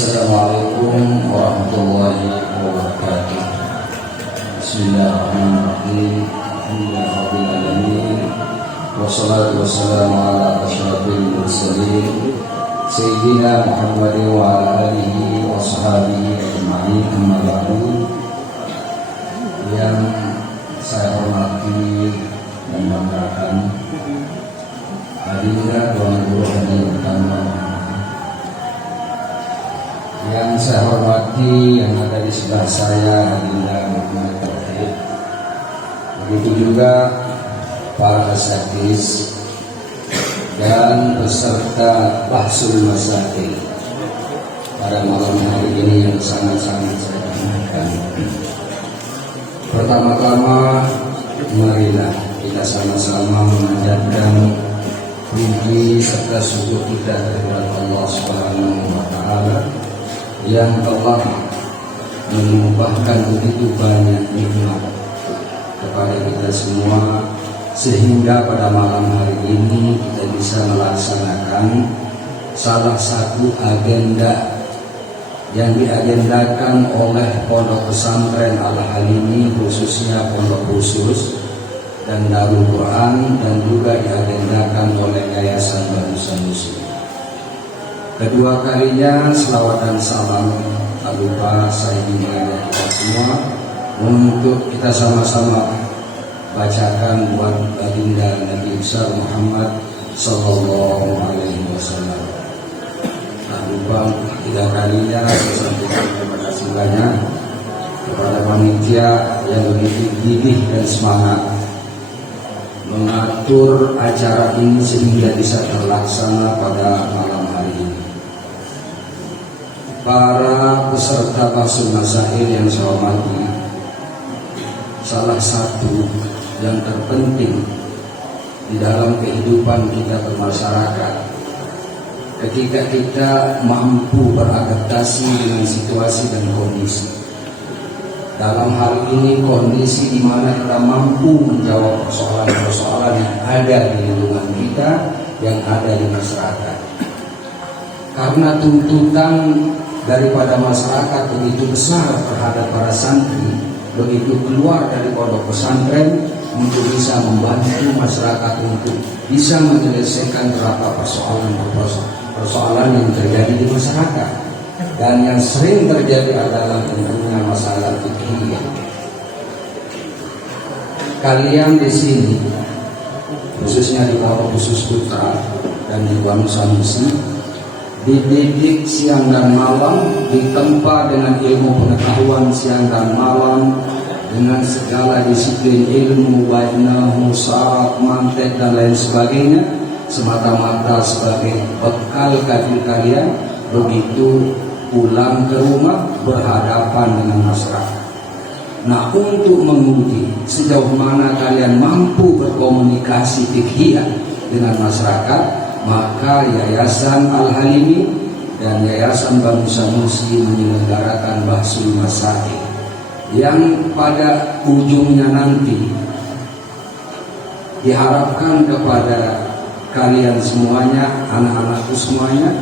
Assalamualaikum warahmatullahi wabarakatuh. Bismillahirrahmanirrahim. Alhamdulillahirrahmanirrahim. Wassalatu wassalamu ala asyrafil mursalin Sayyidina Muhammadin wa ala alihi wa sahbihi ajma'in, amma ba'du. Yang saya hormati dan banggakan hadirat Tuan Guru Haji Utama, yang saya hormati yang ada di sebelah saya, Adinda Muhammad Tauhid. Begitu juga para asatidz dan peserta Bahsul Masail pada malam hari ini yang sangat-sangat saya banggakan. Pertama-tama, marilah kita sama-sama memanjatkan puji serta syukur kita kepada Allah Subhanahu wa Ta'ala yang telah mengumpahkan begitu banyak nikmat kepada kita semua, sehingga pada malam hari ini kita bisa melaksanakan salah satu agenda yang diagendakan oleh Pondok Pesantren Al-Halimi, khususnya Pondok Khusus dan Darul Quran, dan juga diagendakan oleh Yayasan Bangsa Muslim. Kedua kalinya selawat dan salam tak lupa saya ingin kita semua untuk kita sama-sama bacakan buat baginda Nabi besar Muhammad Sallallahu Alaihi Wasallam. Tak lupa tiga kalinya saya sampaikan terima kasih banyak kepada panitia yang begitu gigih dan semangat mengatur acara ini sehingga bisa terlaksana pada malam hari ini. Para peserta Bahsul Masail yang saya hormati, salah satu yang terpenting di dalam kehidupan kita bermasyarakat, ketika kita mampu beradaptasi dengan situasi dan kondisi. Dalam hal ini kondisi di mana kita mampu menjawab persoalan-persoalan yang ada di lingkungan kita, yang ada di masyarakat. Karena tuntutan daripada masyarakat begitu besar terhadap para santri, begitu keluar dari pondok pesantren untuk bisa membantu masyarakat untuk bisa menyelesaikan beberapa persoalan yang terjadi di masyarakat. Dan yang sering terjadi adalah tentunya masalah fikih. Kalian di sini, khususnya di Pondok Khusus Putra dan di Bangsa Muslim, dididik siang dan malam, ditempa dengan ilmu pengetahuan siang dan malam, dengan segala disiplin ilmu, bainahu, syarat, mantek dan lain sebagainya, semata-mata sebagai bekal kaji kalian begitu pulang ke rumah berhadapan dengan masyarakat. Nah, untuk menguji sejauh mana kalian mampu berkomunikasi fikih dengan masyarakat, maka Yayasan Al-Halimi dan Yayasan Bangsa Muslim menyelenggarakan Bahsul Masail yang pada ujungnya nanti diharapkan kepada kalian semuanya, anak-anakku semuanya,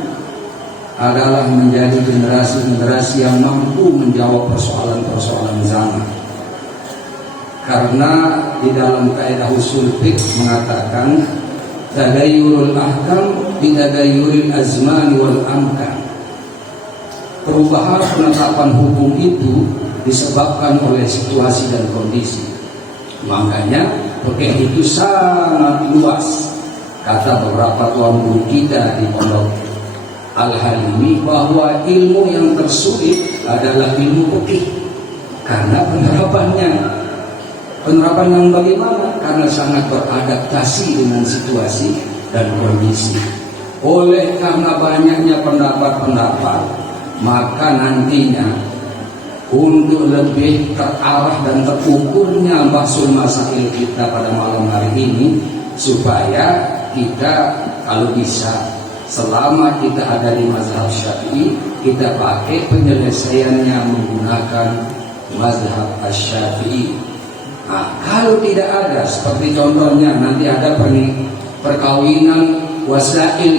adalah menjadi generasi-generasi yang mampu menjawab persoalan-persoalan zaman. Karena di dalam kaidah usul fiqh mengatakan tagayyurul ahkam bitagayyuril azmani wal amkan. Perubahan penetapan hukum itu disebabkan oleh situasi dan kondisi. Makanya fikih itu sangat luas. Kata beberapa tuan guru kita di Pondok Al-Halimi bahwa ilmu yang tersulit adalah ilmu fikih. Karena penerapan yang bagaimana? Karena sangat beradaptasi dengan situasi dan kondisi. Oleh karena banyaknya pendapat-pendapat, maka nantinya untuk lebih terarah dan terukurnya Bahsul Masail kita pada malam hari ini, supaya kita kalau bisa, selama kita ada di mazhab Syafi'i, kita pakai penyelesaiannya menggunakan mazhab Asy-Syafi'i. Nah, kalau tidak ada, seperti contohnya nanti ada perkawinan wasail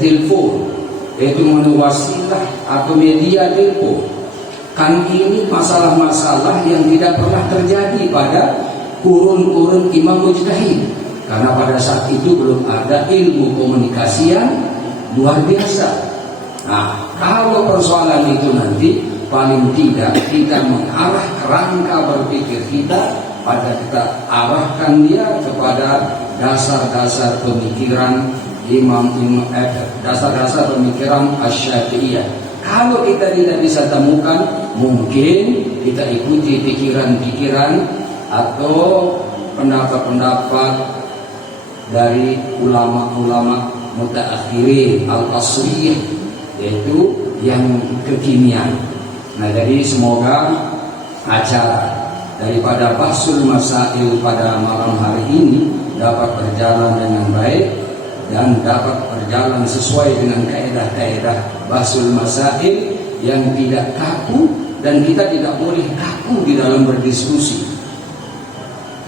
telepon, yaitu melalui wasilah atau media tempo. Kan ini masalah-masalah yang tidak pernah terjadi pada kurun-kurun imam mujtahid, karena pada saat itu belum ada ilmu komunikasi yang luar biasa. Nah, kalau persoalan itu nanti paling tidak kita mengarah kerangka berpikir kita pada kita arahkan dia kepada dasar-dasar pemikiran dasar-dasar pemikiran Asy-Syafi'iyah. Kalau kita tidak bisa temukan, mungkin kita ikuti pikiran-pikiran atau pendapat-pendapat dari ulama-ulama mutaakhirin al-asriyah, yaitu yang kekinian. Nah, jadi semoga acara daripada Bahsul Masail pada malam hari ini dapat berjalan dengan baik dan dapat berjalan sesuai dengan kaedah-kaedah Bahsul Masail yang tidak kaku, dan kita tidak boleh kaku di dalam berdiskusi.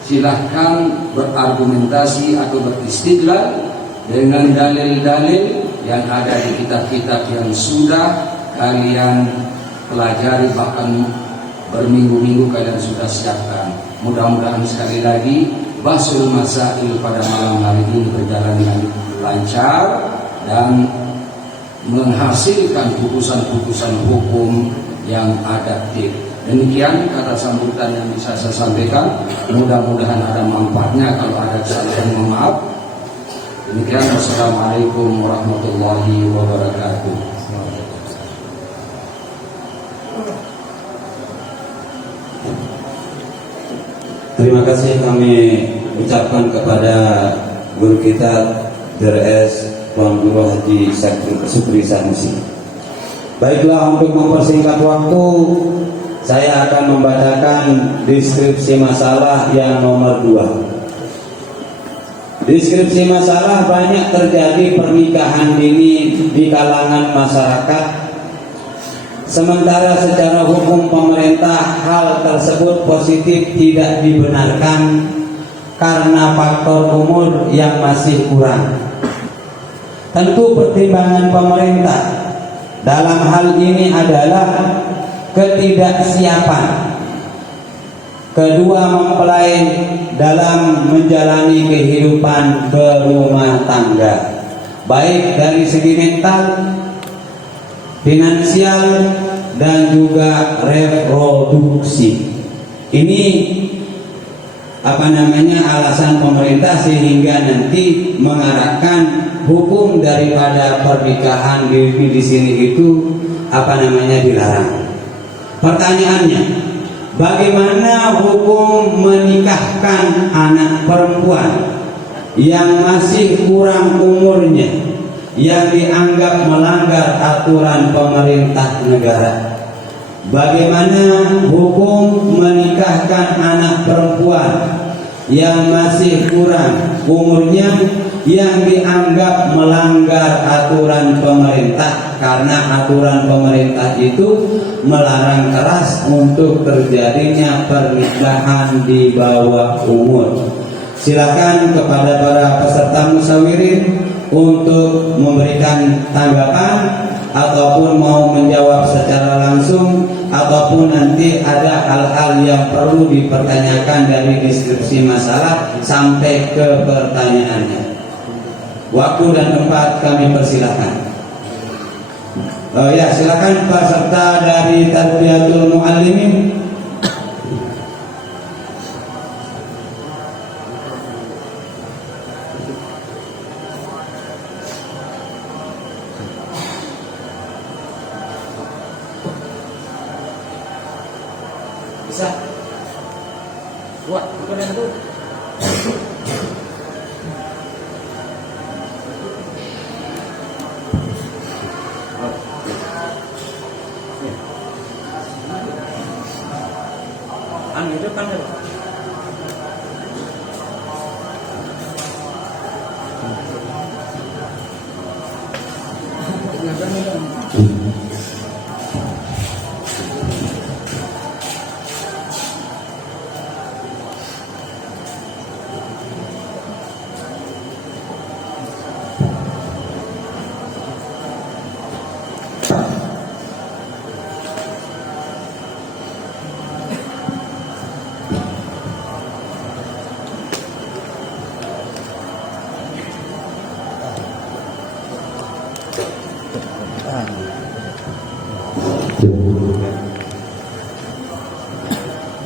Silahkan berargumentasi atau beristidlal dengan dalil-dalil yang ada di kitab-kitab yang sudah kalian pelajari, bahkan berminggu-minggu kalian sudah siapkan. Mudah-mudahan sekali lagi Bahsul Masail pada malam hari ini berjalan dengan lancar dan menghasilkan putusan-putusan hukum yang adaptif. Demikian kata sambutan yang bisa saya sampaikan. Mudah-mudahan ada manfaatnya. Kalau ada kesalahan, mohon maaf. Demikian, wassalamualaikum warahmatullahi wabarakatuh. Terima kasih kami ucapkan kepada guru kita DRS Tuan Guru Haji Supri Sanusi. Baiklah, untuk mempersingkat waktu, saya akan membacakan deskripsi masalah yang nomor 2. Deskripsi masalah: banyak terjadi pernikahan dini di kalangan masyarakat, sementara secara hukum pemerintah hal tersebut positif tidak dibenarkan karena faktor umur yang masih kurang. Tentu pertimbangan pemerintah dalam hal ini adalah ketidaksiapan kedua mempelai dalam menjalani kehidupan berumah tangga, baik dari segi mental, finansial, dan juga reproduksi. Ini alasan pemerintah sehingga nanti mengarahkan hukum daripada pernikahan di sini itu dilarang. Pertanyaannya, bagaimana hukum menikahkan anak perempuan yang masih kurang umurnya, yang dianggap melanggar aturan pemerintah negara? Bagaimana hukum menikahkan anak perempuan yang masih kurang umurnya, yang dianggap melanggar aturan pemerintah, karena aturan pemerintah itu melarang keras untuk terjadinya pernikahan di bawah umur? Silakan kepada para peserta musyawirin untuk memberikan tanggapan, ataupun mau menjawab secara langsung, ataupun nanti ada hal-hal yang perlu dipertanyakan dari deskripsi masalah sampai ke pertanyaannya. Waktu dan tempat kami persilahkan. Silakan peserta dari Tarbiyatul Muallimin. Bisa buat bukan yang itu. Itu kan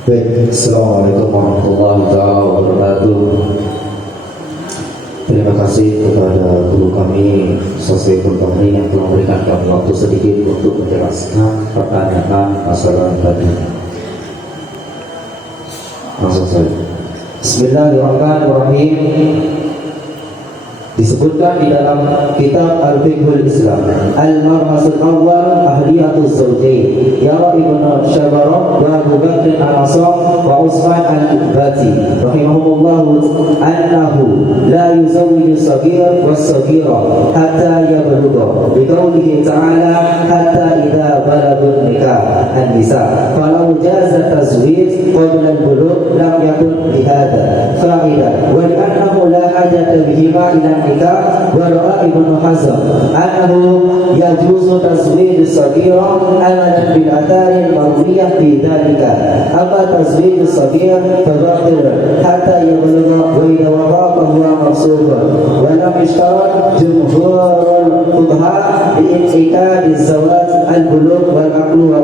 Baik, Assalamualaikum warahmatullahi wabarakatuh. Terima kasih kepada guru kami Ustaz Saiful Bahri yang telah memberikan kami waktu sedikit untuk menjelaskan pertanyaan masalah tadi. Langsung saja. Bismillahirrahmanirrahim. Disebutkan di dalam kitab Al-Fiqhul Islam, Al-Marhasul Awwal Ahliyatul Zawjain, Yara Ibn Syabarah wa Abu Bakr Al-Asam wa Usman Al-Bati rahimahumullahu annahu la yuzawwiju as-saghir was-saghira hatta yablugha biqaulihi ta'ala hatta idza balagun nikah an-nisa falau jaza tazwij qabla al-bulugh lam yakun lihada fa'idah wa li'annahu la hajata bihima ila nikah wa ra'a Ibnu Hazm annahu yajuzu tazwij as-saghira amalan bil athari al-marwiyah fi dhalika amma tazwij as-saghir fa batil hatta yablugha wa idha waqa huwa maqsud wa lam yashtarat jumhur al-fuqaha bi intikad az-zawaj al-bulugh wal aql wa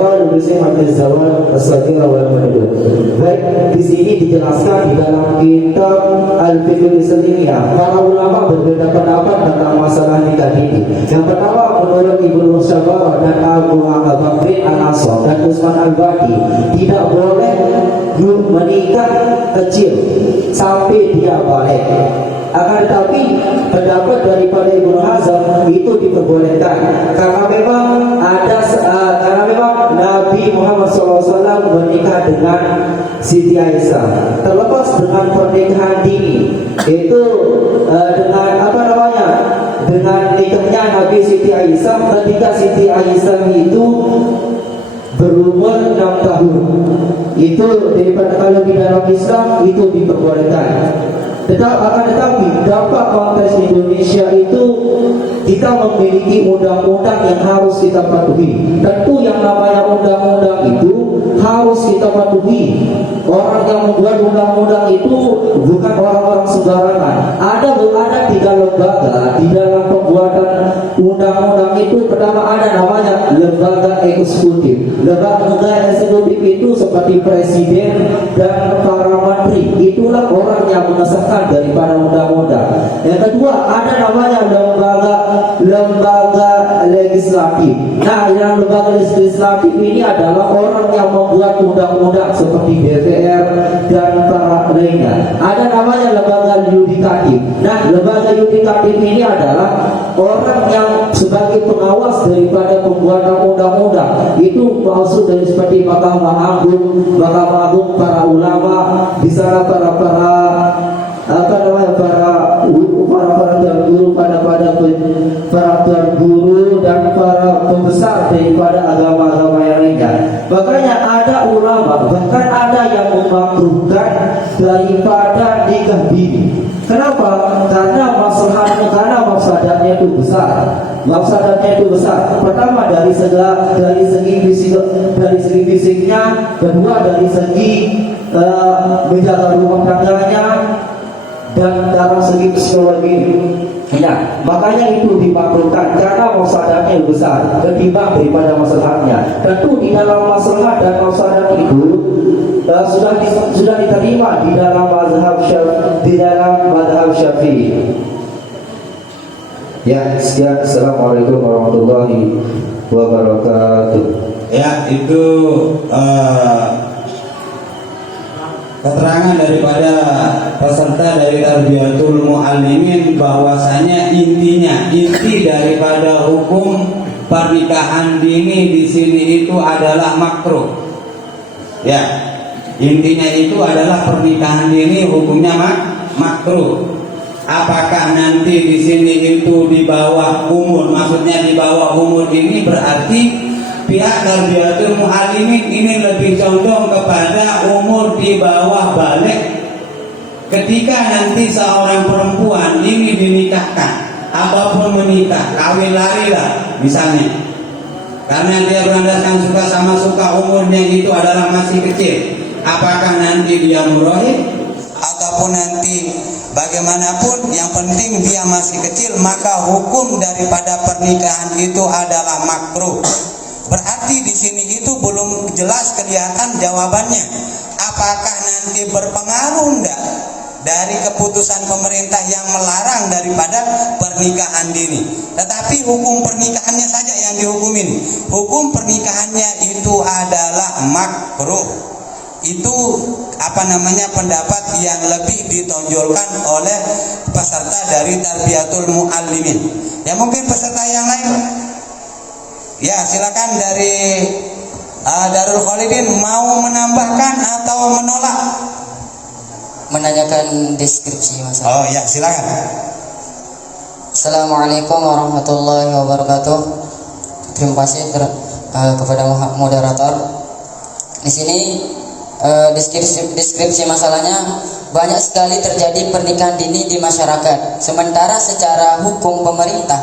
qalu bi sihhat az-zawaj as-saghira wal mahdud. Baik, di sini dijelaskan di dalam kitab Al-Fiqhul Islamiyah, para ulama berbeda pendapat tentang masalah nikah ini. Yang pertama, menurut Ibnu Syabarah dan Abu Bakr Al-Asam dan Usman Al-Bati, tidak boleh menikah kecil sampai dia balik. Akan tetapi pendapat daripada Ibnu Hazm itu diperbolehkan karena memang Nabi Muhammad SAW menikah dengan Siti Aisyah. Terlepas dengan pernikahan dini itu dengan nikahnya Nabi Siti Aisyah, ketika Siti Aisyah itu berumur 6 tahun, itu daripada kalau di dalam Islam itu diperbolehkan. Tetapi dampak konteks Indonesia itu kita memiliki undang-undang yang harus kita patuhi. Tentu yang namanya undang-undang itu harus kita patuhi. Orang yang membuat undang-undang itu bukan orang-orang sembarangan. Ada 3 lembaga di dalam pembuatan undang-undang itu. Pertama ada namanya lembaga eksekutif. Lembaga eksekutif itu seperti presiden dan para menteri. Itulah orang yang mengesahkan daripada undang-undang. Yang kedua ada namanya lembaga legislatif. Nah, yang lembaga legislatif ini adalah orang yang membuat undang-undang seperti DPR dan para lainnya. Ada namanya lembaga yudikatif. Nah, lembaga yudikatif ini adalah orang yang sebagai pengawas daripada pembuatan undang-undang. Itu maksud dari seperti Mahkamah Agung, para ulama, di sana para guru dan para pembesar daripada agama-agama yang lainnya. Makanya ada ulama, bahkan ada yang memakruhkan daripada nikah dini. Kenapa? Karena mafsadatnya itu besar. Pertama dari segi fisiknya, kedua dari segi menjaga rumah tangganya, dan dalam segi psikologi. Ya, makanya itu dimakruhkan karena mafsadatnya lebih besar ketimbang daripada masalahnya. Tentu di dalam masalah dan mafsadat itu sudah diterima di dalam mazhab Syafi'i. Ya, sekian. Assalamualaikum warahmatullahi wabarakatuh. Ya, itu keterangan daripada peserta dari Tarbiyatul Muallimin bahwasanya inti daripada hukum pernikahan dini di sini itu adalah makruh. Ya, intinya itu adalah pernikahan dini hukumnya makruh. Apakah nanti di sini itu di bawah umur? Maksudnya di bawah umur ini berarti pihak Tarbiyatul Muallimin ini lebih condong kepada umur di bawah balik. Ketika nanti seorang perempuan ini dinikahkan ataupun menikah, kawin lari lah misalnya, karena dia berlandaskan suka umurnya itu adalah masih kecil. Apakah nanti dia muraih ataupun nanti bagaimanapun, yang penting dia masih kecil, maka hukum daripada pernikahan itu adalah makruh. Berarti di sini itu belum jelas kelihatan jawabannya. Apakah nanti berpengaruh enggak dari keputusan pemerintah yang melarang daripada pernikahan dini? Tetapi hukum pernikahannya saja yang dihukumin. Hukum pernikahannya itu adalah makruh. Itu pendapat yang lebih ditonjolkan oleh peserta dari Tarbiyatul Muallimin. Ya, mungkin peserta yang lain. Ya, silakan dari Darul Khalidin mau menambahkan atau menolak? Menanyakan deskripsi masalah. Oh ya, silakan. Assalamualaikum warahmatullahi wabarakatuh. Terima kasih kepada moderator. Di sini deskripsi masalahnya, banyak sekali terjadi pernikahan dini di masyarakat. Sementara secara hukum pemerintah,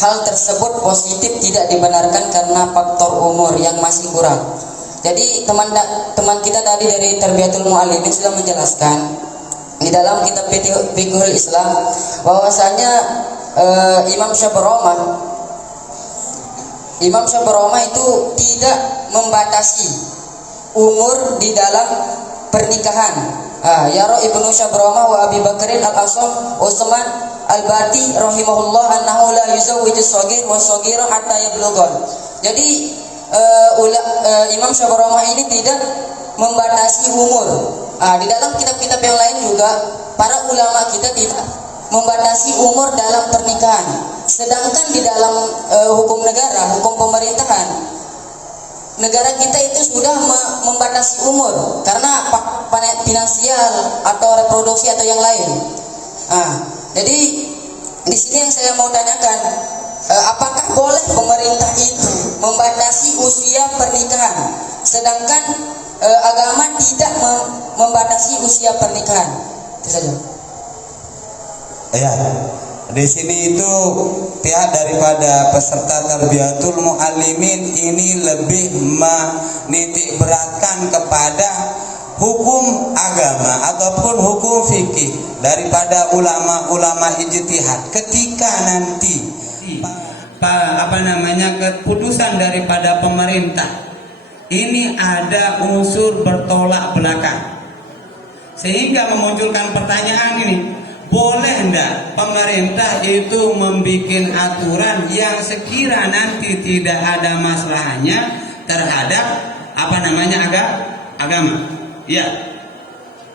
hal tersebut positif tidak dibenarkan karena faktor umur yang masih kurang. Jadi teman kita tadi dari Tarbiyatul Muallimin sudah menjelaskan di dalam kitab Fiqhul Islam bahwasanya Imam Syabroma itu tidak membatasi umur di dalam pernikahan. Yaro Ibnu Syabroma wa Abi Bakrin al-Asam Utsman al-Bati rahimahullah annahu la yuzawwiju as-shaghir wa as-shaghira hatta yablugha. Jadi Imam Syabroma ini tidak membatasi umur. Di dalam kitab-kitab yang lain juga para ulama kita tidak membatasi umur dalam pernikahan. Sedangkan di dalam hukum negara, hukum pemerintahan, negara kita itu sudah membatasi umur karena finansial atau reproduksi atau yang lain. Jadi di sini yang saya mau tanyakan, apakah boleh pemerintah itu membatasi usia pernikahan, sedangkan agama tidak membatasi usia pernikahan? Itu saja. Ya, di sini itu pihak daripada peserta Tarbiyatul Muallimin ini lebih menitik beratkan kepada hukum agama ataupun hukum fikih daripada ulama-ulama ijtihad. Ketika nanti keputusan daripada pemerintah ini ada unsur bertolak belakang, sehingga memunculkan pertanyaan ini, boleh enggak pemerintah itu membuat aturan yang sekira nanti tidak ada masalahnya terhadap agama? Ya,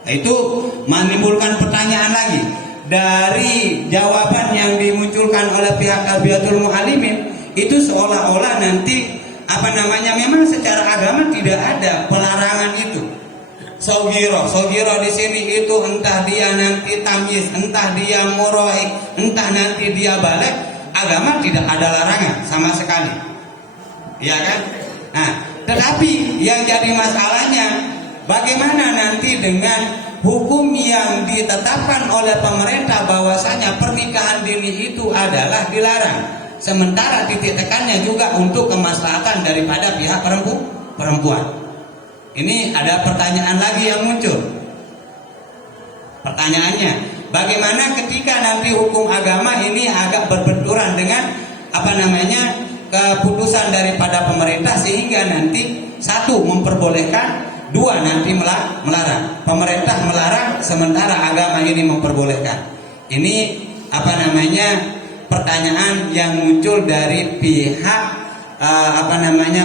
itu menimbulkan pertanyaan lagi. Dari jawaban yang dimunculkan oleh pihak Tarbiyatul Muallimin itu seolah-olah nanti memang secara agama tidak ada pelarangan itu. Sogiro di sini itu entah dia nanti tamyiz, entah dia muroi, entah nanti dia balik, agama tidak ada larangan sama sekali, ya kan? Nah, tetapi yang jadi masalahnya, bagaimana nanti dengan hukum yang ditetapkan oleh pemerintah bahwasanya pernikahan dini itu adalah dilarang, sementara titik tekannya juga untuk kemaslahatan daripada pihak perempuan. Ini ada pertanyaan lagi yang muncul. Pertanyaannya, bagaimana ketika nanti hukum agama ini agak berbenturan dengan keputusan daripada pemerintah, sehingga nanti satu memperbolehkan, dua nanti melarang. Pemerintah melarang sementara agama ini memperbolehkan. Ini pertanyaan yang muncul dari pihak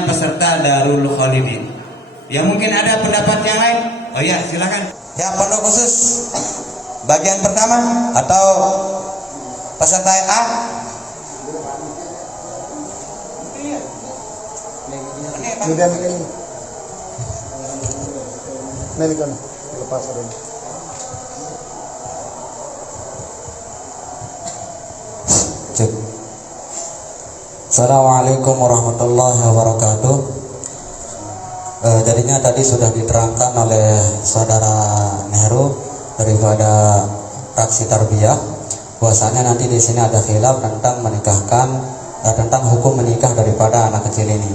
peserta Darul Khalidin. Ya, mungkin ada pendapat yang lain. Oh ya, silakan. Ya, pondok khusus bagian pertama atau peserta A? Assalamualaikum warahmatullahi wabarakatuh. Jadinya tadi sudah diterangkan oleh saudara Nehru daripada fraksi Tarbiyah bahwasanya nanti di sini ada khilaf tentang tentang hukum menikah daripada anak kecil ini.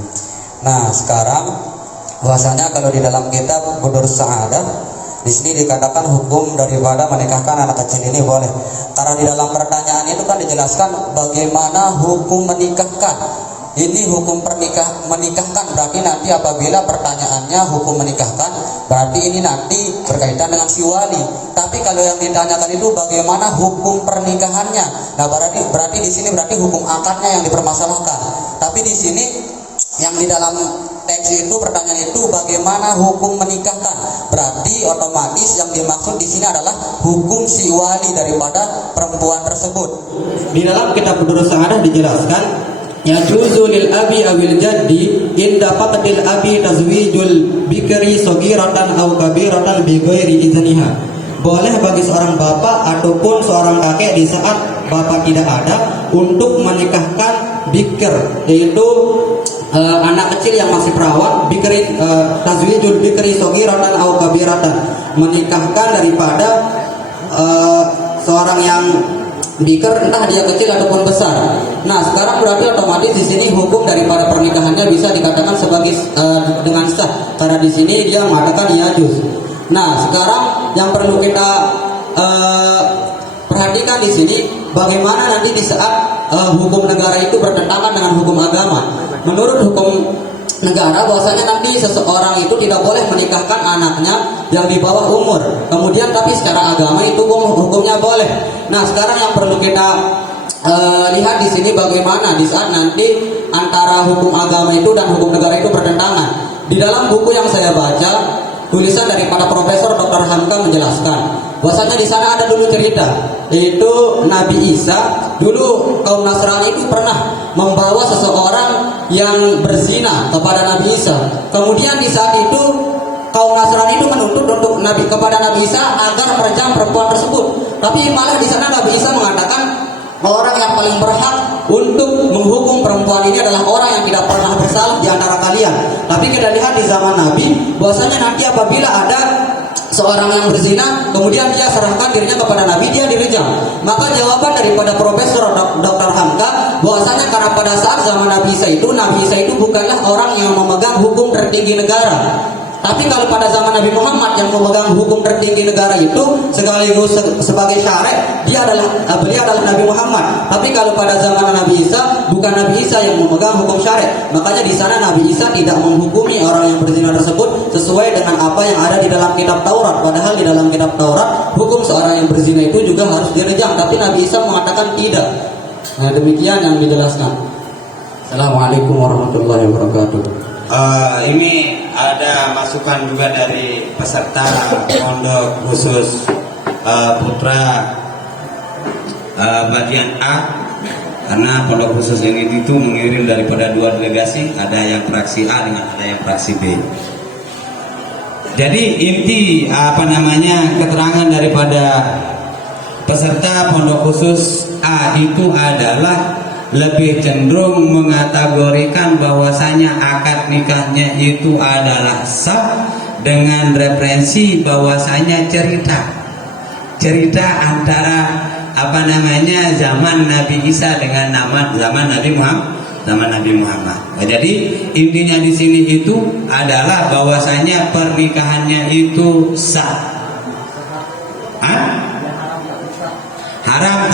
Nah, sekarang bahwasanya kalau di dalam kitab Budur Sa'adah di sini dikatakan hukum daripada menikahkan anak kecil ini boleh. Karena di dalam pertanyaan itu kan dijelaskan bagaimana hukum menikahkan ini hukum menikahkan, berarti nanti apabila pertanyaannya hukum menikahkan, berarti ini nanti berkaitan dengan si wali. Tapi kalau yang ditanyakan itu bagaimana hukum pernikahannya, nah berarti di sini berarti hukum akadnya yang dipermasalahkan. Tapi di sini yang di dalam teks itu pertanyaan itu bagaimana hukum menikahkan, berarti otomatis yang dimaksud di sini adalah hukum si wali daripada perempuan tersebut. Di dalam kitab Durus Sa'adah dijelaskan, yajuzu lil abi awil jaddi inda faqdil abi tazwijul bikri saghiratan aw kabiratan bi ghairi izniha. Boleh bagi seorang bapak ataupun seorang kakek di saat bapak tidak ada untuk menikahkan bikir, yaitu anak kecil yang masih perawan, bikri tazwijul bikri saghiratan aw kabiratan, menikahkan daripada seorang yang bikir, entah dia kecil ataupun besar. Nah, sekarang berarti otomatis di sini hukum daripada pernikahannya bisa dikatakan sebagai dengan sah, karena di sini dia mengatakan yajuz. Nah, sekarang yang perlu kita perhatikan di sini bagaimana nanti di saat hukum negara itu bertentangan dengan hukum agama. Menurut hukum negara bahwasanya nanti seseorang itu tidak boleh menikahkan anaknya yang di bawah umur. Kemudian tapi secara agama itu hukumnya boleh. Nah, sekarang yang perlu kita lihat di sini bagaimana di saat nanti antara hukum agama itu dan hukum negara itu bertentangan. Di dalam buku yang saya baca, tulisan daripada Profesor Dr. Hamka menjelaskan bahwasanya di sana ada dulu cerita, yaitu Nabi Isa dulu kaum Nasrani itu pernah membawa seseorang yang berzina kepada Nabi Isa. Kemudian di saat itu kaum Nasrani itu menuntut untuk kepada Nabi Isa agar merejam perempuan tersebut. Tapi malah di sana Nabi Isa mengatakan orang yang paling berhak untuk menghukum perempuan ini adalah orang yang tidak pernah bersalah di antara kalian. Tapi kita lihat di zaman Nabi bahwasanya nanti apabila ada seorang yang berzina kemudian dia serahkan dirinya kepada Nabi, dia direjam. Maka jawaban daripada Profesor Dr. Hamka bahwasanya karena pada saat zaman Nabi Isa itu bukanlah orang yang memegang hukum tertinggi negara. Tapi kalau pada zaman Nabi Muhammad yang memegang hukum tertinggi negara itu sekaligus sebagai syariat, beliau adalah Nabi Muhammad. Tapi kalau pada zaman Nabi Isa, bukan Nabi Isa yang memegang hukum syariat. Makanya di sana Nabi Isa tidak menghukumi orang yang berzina tersebut sesuai dengan apa yang ada di dalam kitab Taurat. Padahal di dalam kitab Taurat hukum seorang yang berzina itu juga harus direjam. Tapi Nabi Isa mengatakan tidak. Nah, demikian yang dijelaskan. Assalamualaikum warahmatullahi wabarakatuh. Ini ada masukan juga dari peserta pondok khusus putra bagian A, karena pondok khusus ini itu mengirim daripada 2 delegasi, ada yang fraksi A dengan ada yang fraksi B. Jadi inti keterangan daripada peserta pondok khusus A itu adalah lebih cenderung mengkategorikan bahwasanya akad nikahnya itu adalah sah dengan referensi bahwasanya cerita antara zaman Nabi Isa dengan zaman Nabi Muhammad. Jadi intinya di sini itu adalah bahwasanya pernikahannya itu sah. Haram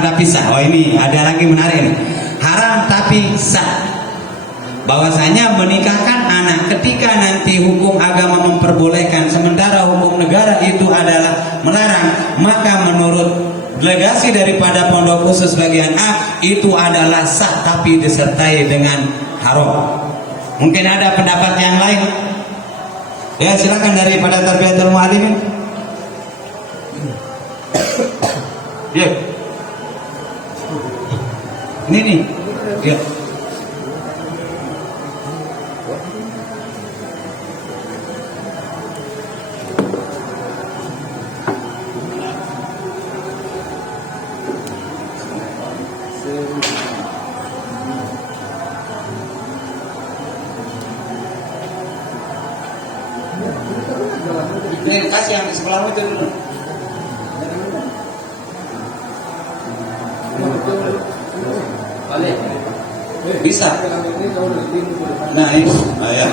tapi sah. Oh, ini ada lagi menarik nih. Haram tapi sah. Bahwasanya menikahkan anak ketika nanti hukum agama memperbolehkan sementara hukum negara itu adalah melarang, maka menurut delegasi daripada pondok khusus bagian A itu adalah sah tapi disertai dengan haram. Mungkin ada pendapat yang lain? Ya, silakan daripada Tarbiyatul Mu'allimin. Ya. Ini nih. Ya. Ini kasih yang di sebelah itu dulu. Bisa. Nah, ini ya.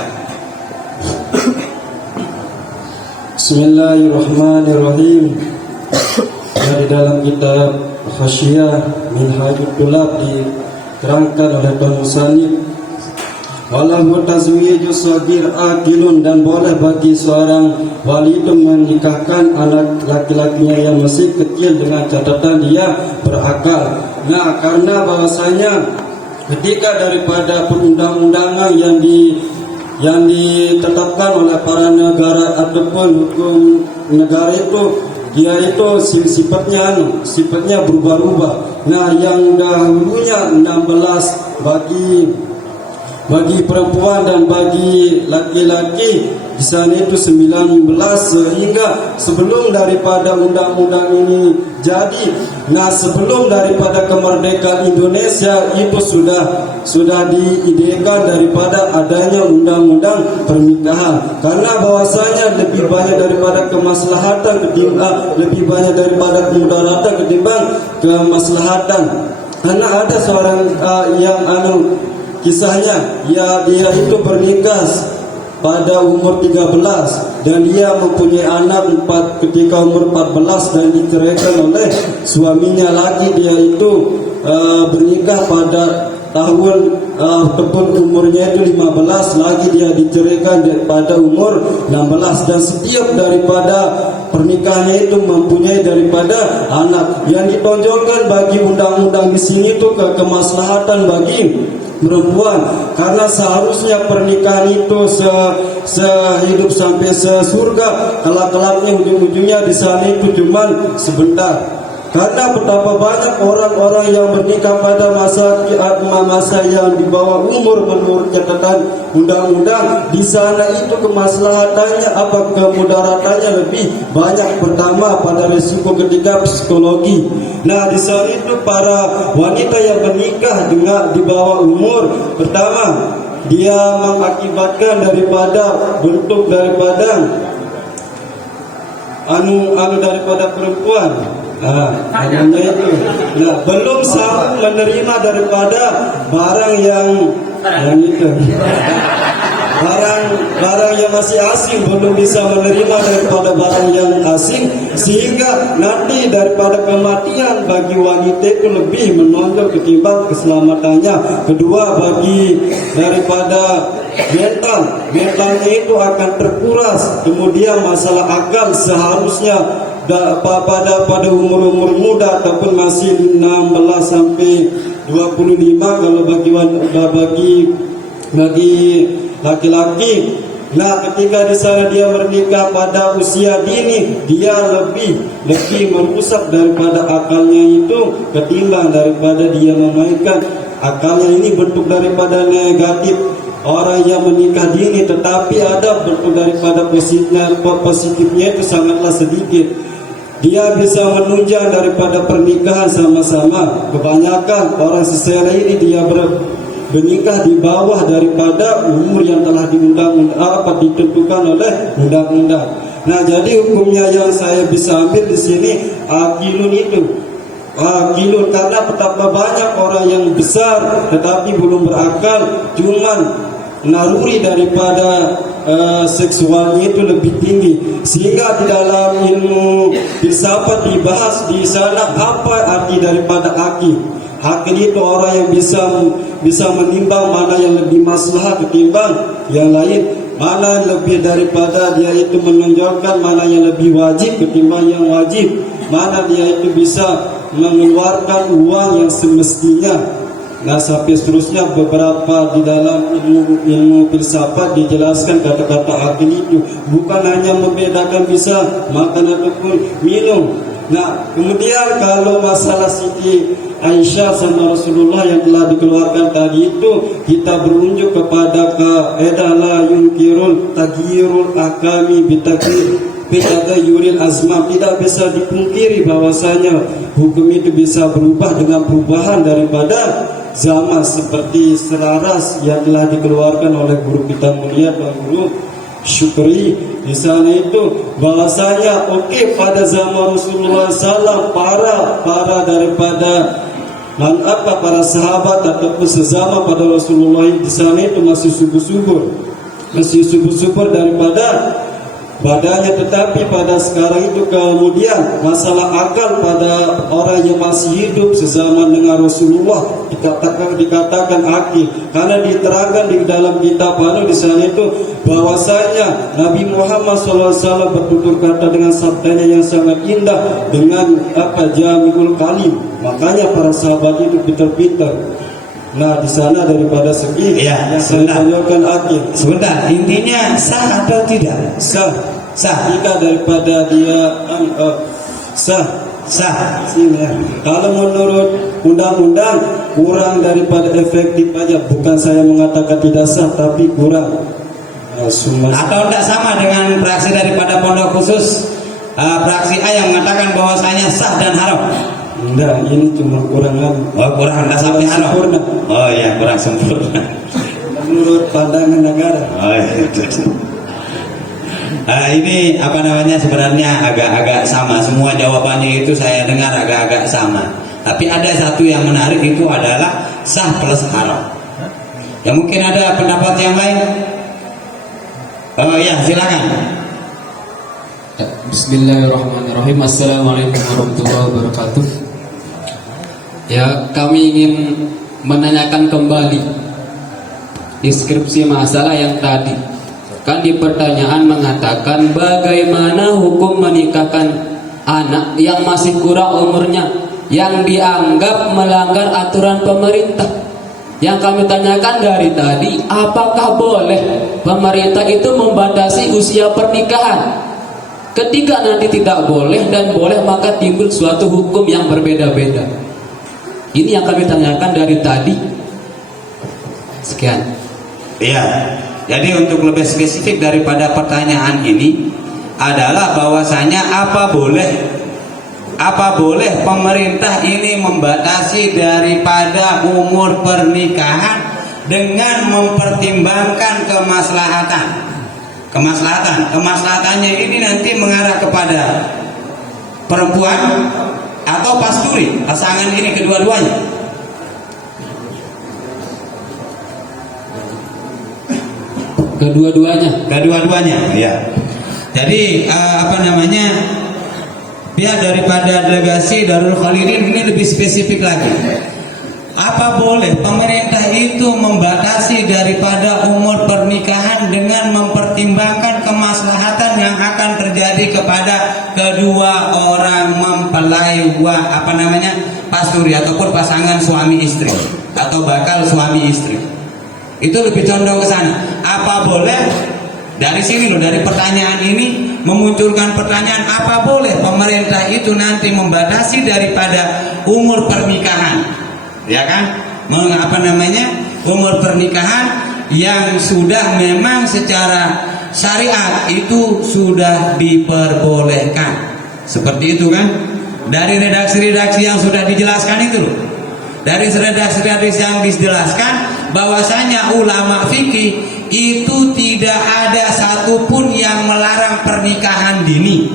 Bismillahirrahmanirrahim. Dari dalam kitab Khasyiyah Minhajul Tulab di terangkan oleh Tuan Musani. Walahu tazwiju sagir akilun, dan boleh bagi seorang wali itu menikahkan anak laki-lakinya yang masih kecil dengan catatan dia berakal. Nah, karena bahwasanya ketika daripada perundang-undangan yang ditetapkan oleh para negara ataupun hukum negara itu, dia itu sifatnya berubah-ubah. Nah, yang dahulunya 16 bagi perempuan dan bagi laki-laki, di sana itu 19, sehingga sebelum daripada undang-undang ini jadi, nah sebelum daripada kemerdekaan Indonesia itu sudah diidekan daripada adanya undang-undang pernikahan, karena bahwasanya lebih banyak daripada kemaslahatan ketimbang kemaslahatan. Karena ada seorang yang kisahnya, dia itu bernikah pada umur 13 dan dia mempunyai anak ketika umur 14 dan diceraikan oleh suaminya lagi. Dia itu bernikah pada tahun ataupun umurnya itu 15, lagi dia diceraikan pada umur 16, dan setiap daripada pernikahannya itu mempunyai daripada anak. Yang ditonjolkan bagi undang-undang di sini itu kemaslahatan bagi perempuan, karena seharusnya pernikahan itu sehidup sampai sesurga, kelak-kelaknya ujung-ujungnya di sana itu cuman sebentar. Karena betapa banyak orang-orang yang bernikah pada masa yang di bawah umur menurut catatan undang-undang, di sana itu kemaslahatannya apa kemudaratannya lebih banyak. Pertama, pada risiko ketiga psikologi. Nah, di sana itu para wanita yang menikah dengan di bawah umur, pertama dia mengakibatkan daripada bentuk daripada daripada perempuan. Namanya itu. Nah, belum sanggup menerima daripada barang yang itu. Barang yang masih asing, belum bisa menerima daripada barang yang asing, sehingga nanti daripada kematian bagi wanita itu lebih menonjol ketimbang keselamatannya. Kedua, bagi daripada mentalnya itu akan terkuras. Kemudian masalah akal, seharusnya pada umur muda ataupun masih 16 sampai 25 kalau bagi laki-laki. Nah, ketika di sana dia menikah pada usia dini, dia lebih merusak daripada akalnya itu ketimbang daripada dia memainkan akalnya. Ini bentuk daripada negatif orang yang menikah dini, tetapi ada bentuk daripada positifnya itu sangatlah sedikit. Dia bisa menunjang daripada pernikahan sama-sama. Kebanyakan orang sesera ini dia bernikah di bawah daripada umur yang telah ditentukan oleh undang-undang. Nah, jadi hukumnya yang saya bisa ambil di sini akilun itu. Akilun, karena betapa banyak orang yang besar tetapi belum berakal, cuman naruri daripada seksualnya itu lebih tinggi, sehingga di dalam ilmu filsafat dibahas di sana apa arti daripada akil. Akil itu orang yang bisa menimbang mana yang lebih maslahat ketimbang yang lain, mana lebih daripada dia itu menonjolkan mana yang lebih wajib ketimbang yang wajib, mana dia itu bisa mengeluarkan uang yang semestinya. Nah, sampai seterusnya beberapa di dalam ilmu filsafat dijelaskan kata-kata akil itu bukan hanya membedakan bisa makan ataupun minum. Nah, kemudian kalau masalah Siti Aisyah sama Rasulullah yang telah dikeluarkan tadi itu, kita berunjuk kepada kaidah la yunkirul taghyirul akami bitaghayyuril azman. Tidak bisa dipungkiri bahwasanya hukum itu bisa berubah dengan perubahan daripada zaman, seperti selaras yang telah dikeluarkan oleh guru kita mulia dan guru Syukri. Di sana itu bahwasanya pada zaman Rasulullah SAW para daripada para sahabat ataupun sesama pada Rasulullah di sana itu masih subur-subur daripada padanya. Tetapi pada sekarang itu kemudian masalah akal pada orang yang masih hidup sezaman dengan Rasulullah dikatakan akil, karena diterangkan di dalam kitab di sana itu bahwasanya Nabi Muhammad SAW bertutur kata dengan sabdanya yang sangat indah dengan jami'ul kalim. Makanya para sahabat itu pintar-pintar. Nah, di sana daripada segi Ya, yang saya tanyakan akil. Sebentar, intinya sah atau tidak? Sah. Sah. Jika daripada dia sah. Sah. Sini. Kalau menurut undang-undang kurang daripada efektif aja. Bukan saya mengatakan tidak sah, tapi kurang. Atau tidak sama dengan praksi daripada pondok khusus praksi A yang mengatakan bahwasanya sah dan haram. Enggak, ini cuma kurangan. Oh, kurang, tidak sampai haram. Sempurna. Oh ya, kurang sempurna. Menurut pandangan negara. Oh, ini apa namanya, sebenarnya agak-agak sama. Semua jawabannya itu saya dengar agak-agak sama. Tapi ada satu yang menarik, itu adalah sah plus haram. Ya, mungkin ada pendapat yang lain. Oh ya, silakan. Bismillahirrahmanirrahim. Assalamualaikum warahmatullahi wabarakatuh. Ya, kami ingin menanyakan kembali deskripsi masalah yang tadi. Kan di pertanyaan mengatakan bagaimana hukum menikahkan anak yang masih kurang umurnya, yang dianggap melanggar aturan pemerintah. Yang kami tanyakan dari tadi, apakah boleh pemerintah itu membatasi usia pernikahan? Ketika nanti tidak boleh dan boleh, maka timbul suatu hukum yang berbeda-beda. Ini yang kami tanyakan dari tadi. Sekian. Iya. Jadi untuk lebih spesifik daripada pertanyaan ini adalah bahwasanya apa boleh pemerintah ini membatasi daripada umur pernikahan dengan mempertimbangkan kemaslahatannya ini nanti mengarah kepada perempuan atau pasturi, pasangan ini kedua-duanya. Kedua-duanya, ya. Jadi pihak daripada delegasi Darul Khalidin ini lebih spesifik lagi. Apa boleh pemerintah itu membatasi daripada umur pernikahan dengan mempertimbangkan kemaslahatan yang akan terjadi kepada kedua orang mempelai pasturi ataupun pasangan suami istri atau bakal suami istri. Itu lebih condong ke sana. Apa boleh dari sini loh, dari pertanyaan ini memunculkan pertanyaan, apa boleh pemerintah itu nanti membatasi daripada umur pernikahan, ya kan? Umur pernikahan yang sudah memang secara syariat itu sudah diperbolehkan. Seperti itu kan? Dari redaksi-redaksi yang sudah dijelaskan itu loh. Dari redaksi-redaksi yang dijelaskan bahwasanya ulama fikih itu tidak ada satupun yang melarang pernikahan dini.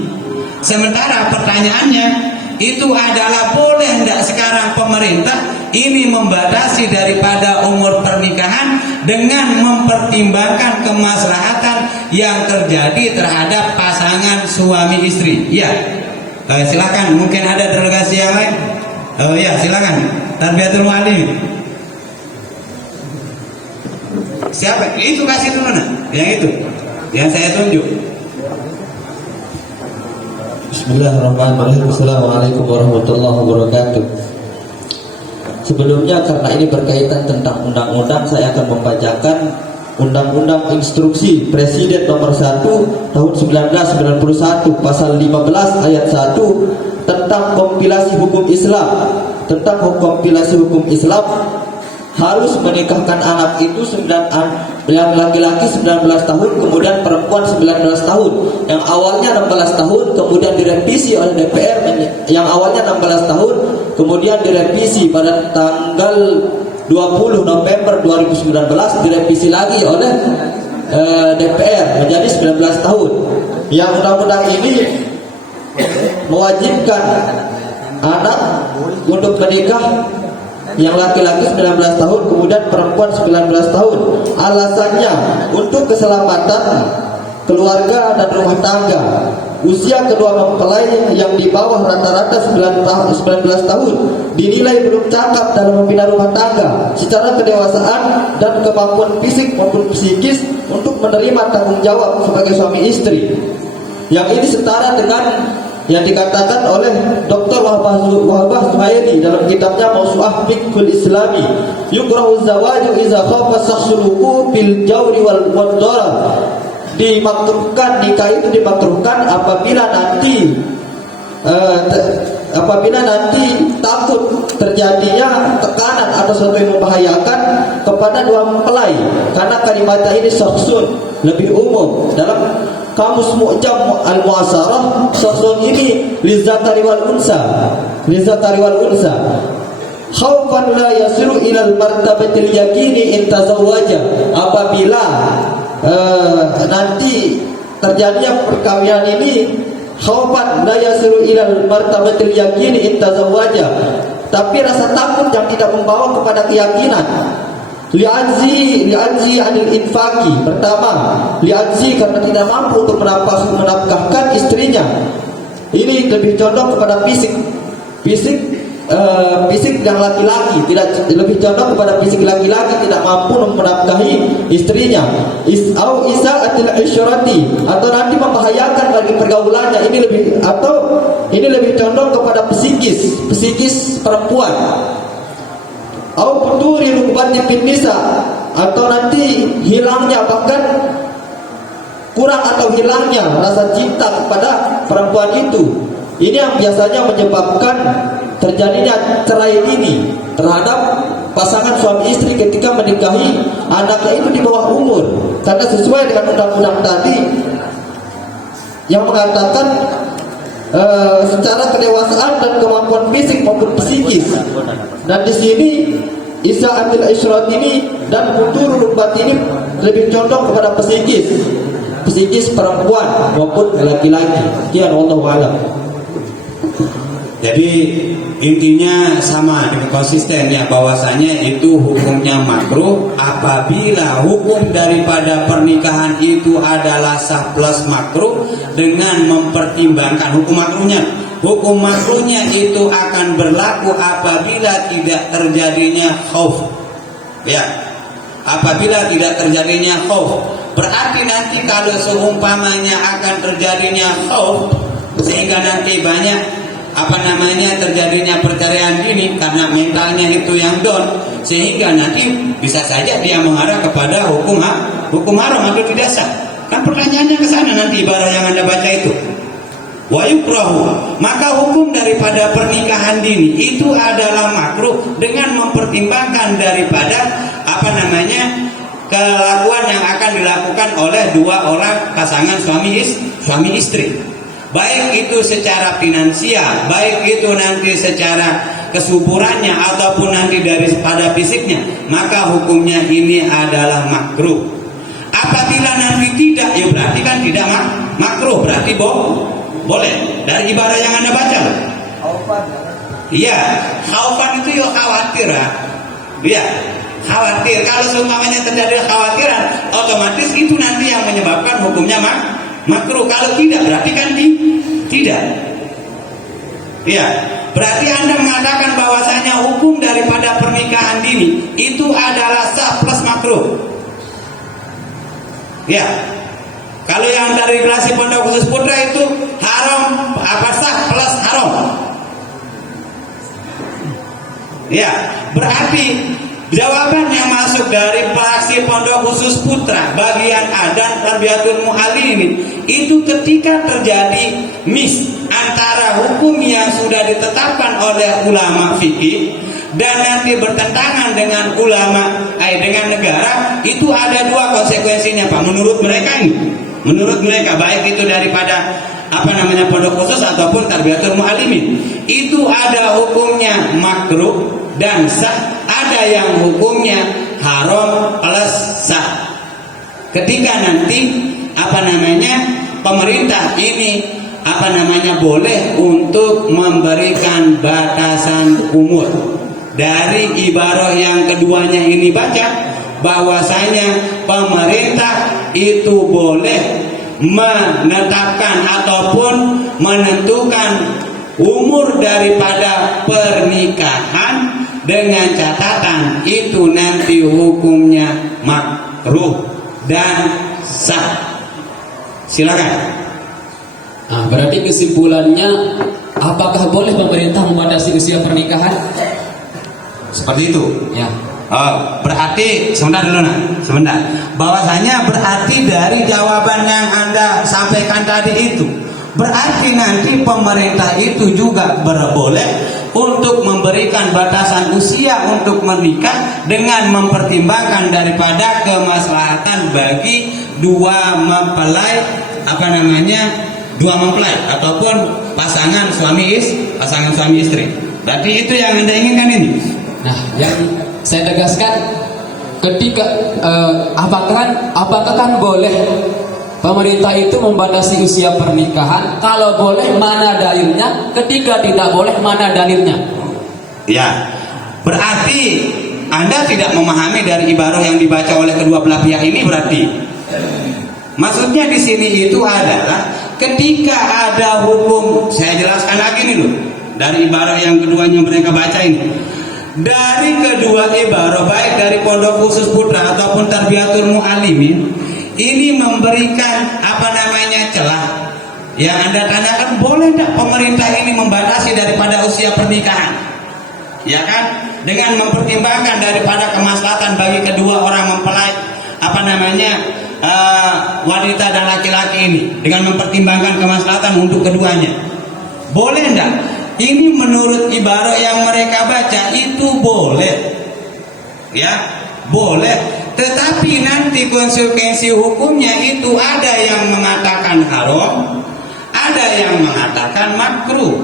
Sementara pertanyaannya itu adalah boleh tidak sekarang pemerintah ini membatasi daripada umur pernikahan dengan mempertimbangkan kemaslahatan yang terjadi terhadap pasangan suami istri. Ya, silakan. Mungkin ada delegasi yang lain. Ya, silakan. Tarbiyatul Mu'allim. Siapa? Itu kasih dulu nah. Yang itu. Yang saya tunjuk. Bismillahirrahmanirrahim. Assalamualaikum warahmatullahi wabarakatuh. Sebelumnya karena ini berkaitan tentang undang-undang, saya akan membacakan Undang-Undang Instruksi Presiden Nomor 1 Tahun 1991 Pasal 15 Ayat 1 tentang kompilasi hukum Islam. Tentang kompilasi hukum Islam, harus menikahkan anak itu yang laki-laki 19 tahun, kemudian perempuan 19 tahun. Yang awalnya 16 tahun, kemudian direvisi oleh DPR. Yang awalnya 16 tahun, kemudian direvisi pada tanggal 20 November 2019, direvisi lagi oleh DPR menjadi 19 tahun. Yang undang-undang ini mewajibkan anak untuk menikah yang laki-laki 19 tahun, kemudian perempuan 19 tahun. Alasannya untuk keselamatan keluarga dan rumah tangga. Usia kedua mempelai yang di bawah rata-rata 19 tahun dinilai belum cakap dalam membina rumah tangga secara kedewasaan dan kemampuan fisik maupun psikis untuk menerima tanggung jawab sebagai suami istri. Yang ini setara dengan yang dikatakan oleh Dr. Wahbah Zuhairi dalam kitabnya Mawsu'ah Fiqhul Islami, yukrahu zawaju iza khafa sakhsuluhu bil jawri wal darar. Dimakruhkan, nikah itu dimakruhkan apabila nanti takut terjadinya tekanan atau sesuatu yang membahayakan kepada dua mempelai, karena kalimat ini sahsun lebih umum dalam kamus Mu'jam al-Mu'asarah. Sahsun ini lizakari wal unsa, khaufan la yasiru ilal martabatil yakini in tazawwaja. Apabila nanti terjadinya perkawinan ini, khaufan la yasiru ilal martabatil yakini in tazawwaja, tapi rasa takut yang tidak membawa kepada keyakinan. Li'ajzi anil infaki. Pertama, li'ajzi karena tidak mampu untuk menafkahkan istrinya. Ini lebih condong kepada fisik yang laki-laki, tidak lebih condong kepada fisik laki-laki tidak mampu menafkahi istrinya. Au isa'atil isyrati, atau nanti membahayakan bagi pergaulannya. Ini lebih condong kepada psikis perempuan. Au puturi rukbati bin nisa, atau nanti hilangnya, bahkan kurang atau hilangnya rasa cinta kepada perempuan itu. Ini yang biasanya menyebabkan terjadinya cerai dini terhadap pasangan suami istri ketika menikahi anaknya itu di bawah umur, karena sesuai dengan undang-undang tadi yang mengatakan secara kedewasaan dan kemampuan fisik maupun psikis. Dan di sini isa'atil isyrat ini dan futur rubat ini lebih condong kepada psikis perempuan maupun laki-laki. Sekian, wallahu a'lam. Jadi intinya sama dengan konsisten ya, bahwasanya itu hukumnya makruh apabila hukum daripada pernikahan itu adalah sah plus makruh dengan mempertimbangkan hukum makruhnya. Hukum makruhnya itu akan berlaku apabila tidak terjadinya khauf. Ya. Apabila tidak terjadinya khauf, berarti nanti kalau seumpamanya akan terjadinya khauf sehingga nanti banyak terjadinya perceraian dini karena mentalnya itu yang down, sehingga nanti bisa saja dia mengarah kepada hukum haram atau tidak sah. Kan pertanyaannya ke sana nanti ibarat yang Anda baca itu. Wa yukrahu, maka hukum daripada pernikahan dini itu adalah makruh dengan mempertimbangkan daripada kelakuan yang akan dilakukan oleh dua orang pasangan suami istri. Baik itu secara finansial, baik itu nanti secara kesuburannya ataupun nanti daripada fisiknya, maka hukumnya ini adalah makruh. Apabila nanti tidak, ya berarti kan tidak makruh, berarti boleh. Dari ibarat yang Anda baca. Iya, khaufan itu ya khawatir ya. Iya, khawatir. Kalau seumpamanya terjadi kekhawatiran, otomatis itu nanti yang menyebabkan hukumnya makruh. Kalau tidak, berarti kan tidak. Ya, berarti Anda mengatakan bahwasanya hukum daripada pernikahan dini itu adalah sah plus makruh. Ya, kalau yang dari Generasi Pondok Khusus Putra itu haram sah plus haram. Ya, berarti jawaban yang masuk dari fraksi Pondok Khusus Putra bagian A dan Tarbiyatul Mu'allimin itu ketika terjadi antara hukum yang sudah ditetapkan oleh ulama fikih dan nanti bertentangan dengan dengan negara, itu ada dua konsekuensinya Pak menurut mereka baik itu daripada Pondok Khusus ataupun Tarbiyatul Mu'allimin, itu ada hukumnya makruh dan sah, ada yang hukumnya haram plus sah. Ketika nanti pemerintah ini boleh untuk memberikan batasan umur. Dari ibarah yang keduanya ini baca bahwasanya pemerintah itu boleh menetapkan ataupun menentukan umur daripada pernikahan dengan catatan itu nanti hukumnya makruh dan sah. Silakan. Nah, berarti kesimpulannya, apakah boleh pemerintah membatasi usia pernikahan? Seperti itu. Ya. Oh, berarti sebentar dulu sebentar. Bahwasanya berarti dari jawaban yang Anda sampaikan tadi itu, berarti nanti pemerintah itu juga boleh untuk memberikan batasan usia untuk menikah dengan mempertimbangkan daripada kemaslahatan bagi dua mempelai ataupun pasangan suami istri. Berarti itu yang Anda inginkan ini. Nah, yang saya tegaskan, ketika apakah kan boleh pemerintah itu membatasi usia pernikahan? Kalau boleh, mana dalilnya? Ketika tidak boleh, mana dalilnya? Ya, berarti Anda tidak memahami dari ibarah yang dibaca oleh kedua belah pihak ini. Berarti maksudnya di sini itu adalah ketika ada hukum, saya jelaskan lagi nih loh, dari ibarah yang keduanya mereka baca ini. Dari kedua ibarah, baik dari Pondok Khusus Putra ataupun Tarbiyatul Mu'allimin, ini memberikan celah. Yang Anda tanyakan, boleh tidak pemerintah ini membatasi daripada usia pernikahan? Ya kan? Dengan mempertimbangkan daripada kemaslahatan bagi kedua orang mempelai wanita dan laki-laki ini, dengan mempertimbangkan kemaslahatan untuk keduanya. Boleh tidak? Ini menurut ibarat yang mereka baca itu boleh, ya boleh. Tetapi nanti konsekuensi hukumnya itu ada yang mengatakan haram, ada yang mengatakan makruh.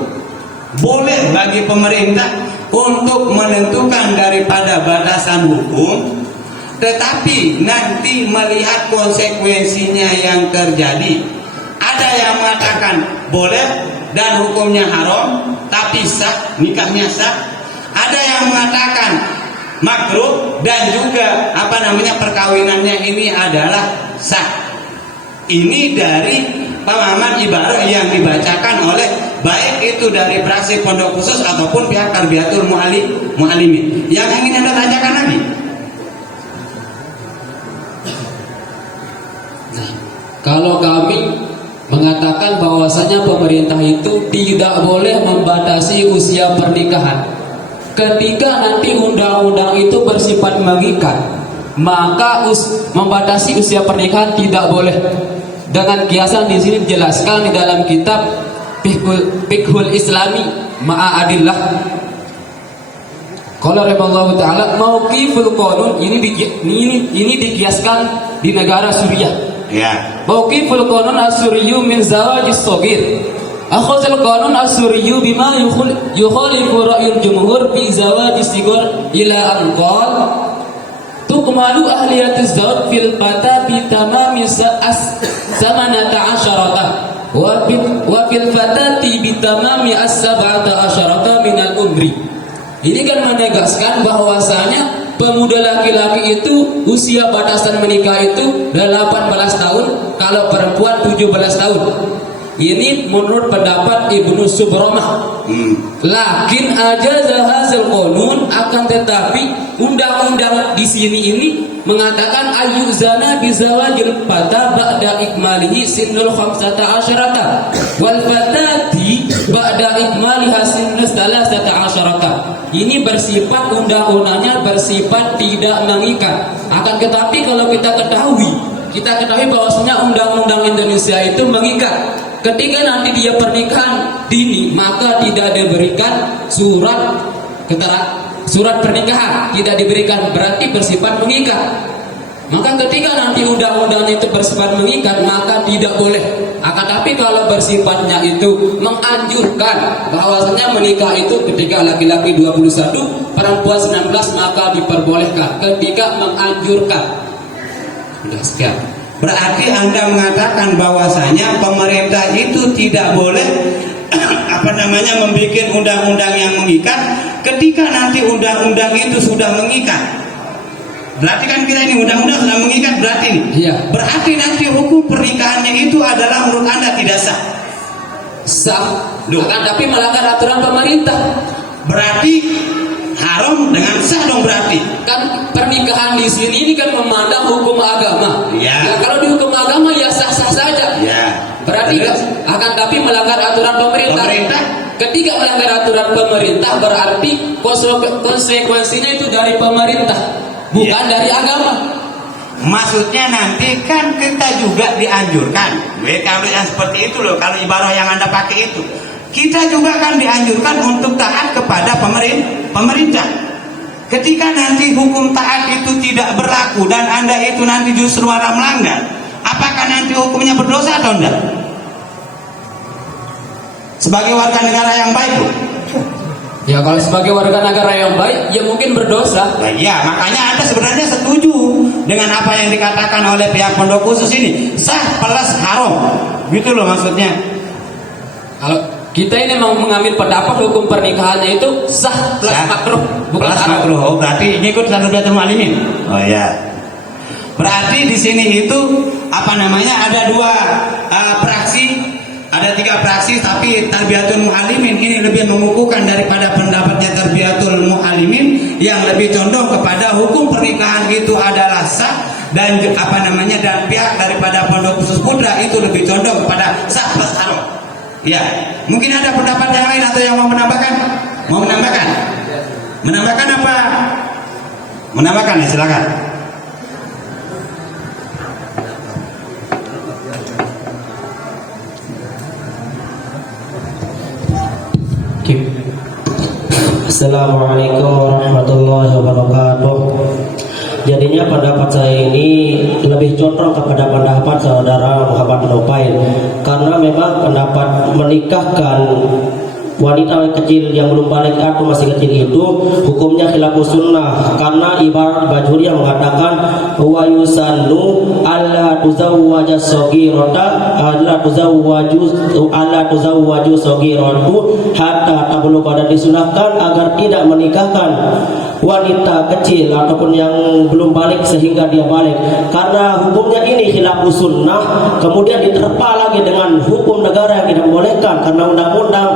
Boleh bagi pemerintah untuk menentukan daripada batasan hukum, tetapi nanti melihat konsekuensinya yang terjadi. Ada yang mengatakan boleh dan hukumnya haram, tapi sah, nikahnya sah. Ada yang mengatakan makruh dan juga perkawinannya ini adalah sah. Ini dari pemahaman ibarat yang dibacakan oleh baik itu dari praksi Pondok Khusus ataupun pihak Tarbiyatul Mu'allimin. Yang ingin Anda tanyakan lagi? Nah, kalau kami mengatakan bahwasanya pemerintah itu tidak boleh membatasi usia pernikahan. Ketika nanti undang-undang itu bersifat mengikat, maka membatasi usia pernikahan tidak boleh. Dengan kiasan di sini dijelaskan di dalam kitab Fiqhul Islami Ma'adillah. Qala rahimahullahu taala mauqiful qanun, ini dikiaskan di negara Suriah. Ya. Mauqiful qanun as-suriyyu min zawajis saghir. Akhadhal qanun as-suriyyu bima yukhalifu ra'yul jumhur fi zawajis sighar ila an qala tukmalu ahliyatiz zawj fil fata bi tamami samanata asyarata wa fil fatati bi tamami as-sab'ata asyarata min al-umri. Ini kan menegaskan bahwasanya pemuda laki-laki itu usia batasan menikah itu 18 tahun, kalau perempuan 17 tahun. Ini menurut pendapat Ibnu Subromah. Lakin ajaza hazal qanun, akan tetapi undang-undang di sini ini mengatakan ayyuzana bizawajil fata ba'da ikmalihi sinnul 15 wal fatati ba'da ikmaliha sinnus 13. Ini bersifat undang-undangnya bersifat tidak mengikat. Akan tetapi kalau kita ketahui bahwasanya undang-undang Indonesia itu mengikat. Ketika nanti dia pernikahan dini, maka tidak diberikan surat pernikahan, tidak diberikan, berarti bersifat mengikat. Maka ketika nanti undang-undang itu bersifat mengikat, maka tidak boleh. Akan tapi kalau bersifatnya itu menganjurkan bahwasanya menikah itu ketika laki-laki 21, perempuan 19, maka diperbolehkan ketika menganjurkan. Sudah sekian. Berarti Anda mengatakan bahwasanya pemerintah itu tidak boleh membuat undang-undang yang mengikat ketika nanti undang-undang itu sudah mengikat. Berarti kan kita ini undang-undang sudah mengikat berarti nih. Iya. Berarti nanti hukum pernikahannya itu adalah menurut Anda tidak sah? Sah, akan tapi melanggar aturan pemerintah. Berarti haram dengan sah dong berarti. Kan pernikahan di sini ini kan memandang hukum agama. Ya. Ya kalau di hukum agama ya sah-sah saja. Ya. Berarti Terus? akan tapi melanggar aturan pemerintah. Ketika melanggar aturan pemerintah berarti konsekuensinya itu dari pemerintah, bukan dari agama. Maksudnya nanti kan kita juga dianjurkan. Kalau yang seperti itu loh, kalau ibarat yang Anda pakai itu, kita juga kan dianjurkan untuk taat kepada pemerintah. Ketika nanti hukum taat itu tidak berlaku dan Anda itu nanti justru malah melanggar, apakah nanti hukumnya berdosa atau enggak? Sebagai warga negara yang baik, Bu. Ya kalau sebagai warga negara yang baik, ya mungkin berdosa. Nah, ya, makanya Anda sebenarnya setuju dengan apa yang dikatakan oleh pihak pondok khusus ini, sah plus haram, gitu loh maksudnya. Kalau kita ini mau mengambil pendapat hukum pernikahannya itu sah plus makruh, bukan plus haram. makruh. Oh, berarti ngikut Tarbiyatul Mu'allimin. Oh ya. Berarti di sini itu apa namanya, ada dua praksi. Ada 3 praksi, tapi Tarbiyatul Mu'allimin ini lebih mengukuhkan daripada pendapatnya Tarbiyatul Mu'allimin yang lebih condong kepada hukum pernikahan itu adalah sah, dan apa namanya, dan pihak daripada Pondok Khusus Putra itu lebih condong kepada sah plus haram. Ya, mungkin ada pendapat yang lain atau yang mau menambahkan? Mau menambahkan? Menambahkan apa? Menambahkan ya, silakan. Assalamualaikum warahmatullahi wabarakatuh. Jadinya pendapat saya ini lebih condong kepada pendapat saudara Muhammad Nufail, karena memang pendapat menikahkan wanita kecil yang belum balik atau masih kecil itu hukumnya khilafus sunnah, karena ibarat Bajuri yang mengatakan wa yusannu alla tuzawwaja saghirata alla tuzawwaju saghiratu hatta tablugha, dan disunahkan agar tidak menikahkan wanita kecil ataupun yang belum balik sehingga dia balik, karena hukumnya ini khilafus sunnah, kemudian diterpa lagi dengan hukum negara yang tidak membolehkan karena undang-undang.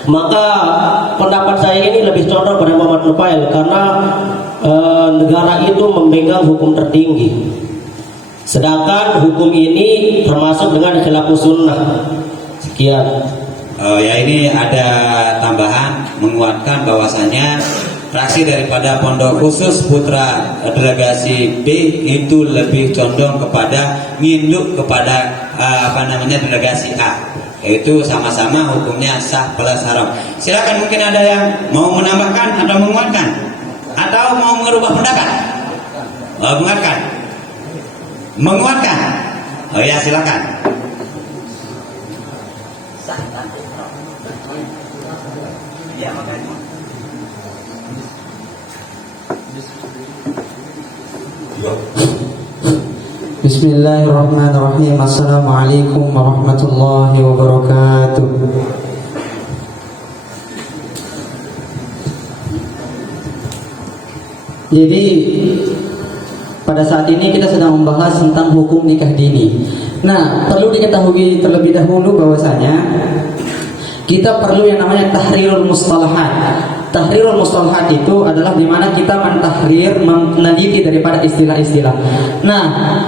Maka pendapat saya ini lebih condong pada Muhammad Nufail, karena negara itu memegang hukum tertinggi, sedangkan hukum ini termasuk dengan khilafus sunnah. Sekian. Oh ya, ini ada tambahan menguatkan bahwasanya fraksi daripada Pondok Khusus Putra delegasi B itu lebih condong kepada nginduk kepada delegasi A, yaitu sama-sama hukumnya sah plus haram. Silakan, mungkin ada yang mau menambahkan atau menguatkan atau mau merubah pendapat. Menguatkan. Oh ya, silakan. Bismillahirrahmanirrahim. Assalamualaikum warahmatullahi wabarakatuh. Jadi pada saat ini kita sedang membahas tentang hukum nikah dini. Nah, perlu diketahui terlebih dahulu bahwasanya kita perlu yang namanya tahrirul mustalahat. Tahrirul mustalahat itu adalah dimana kita mentahrir, meneliti daripada istilah-istilah. Nah,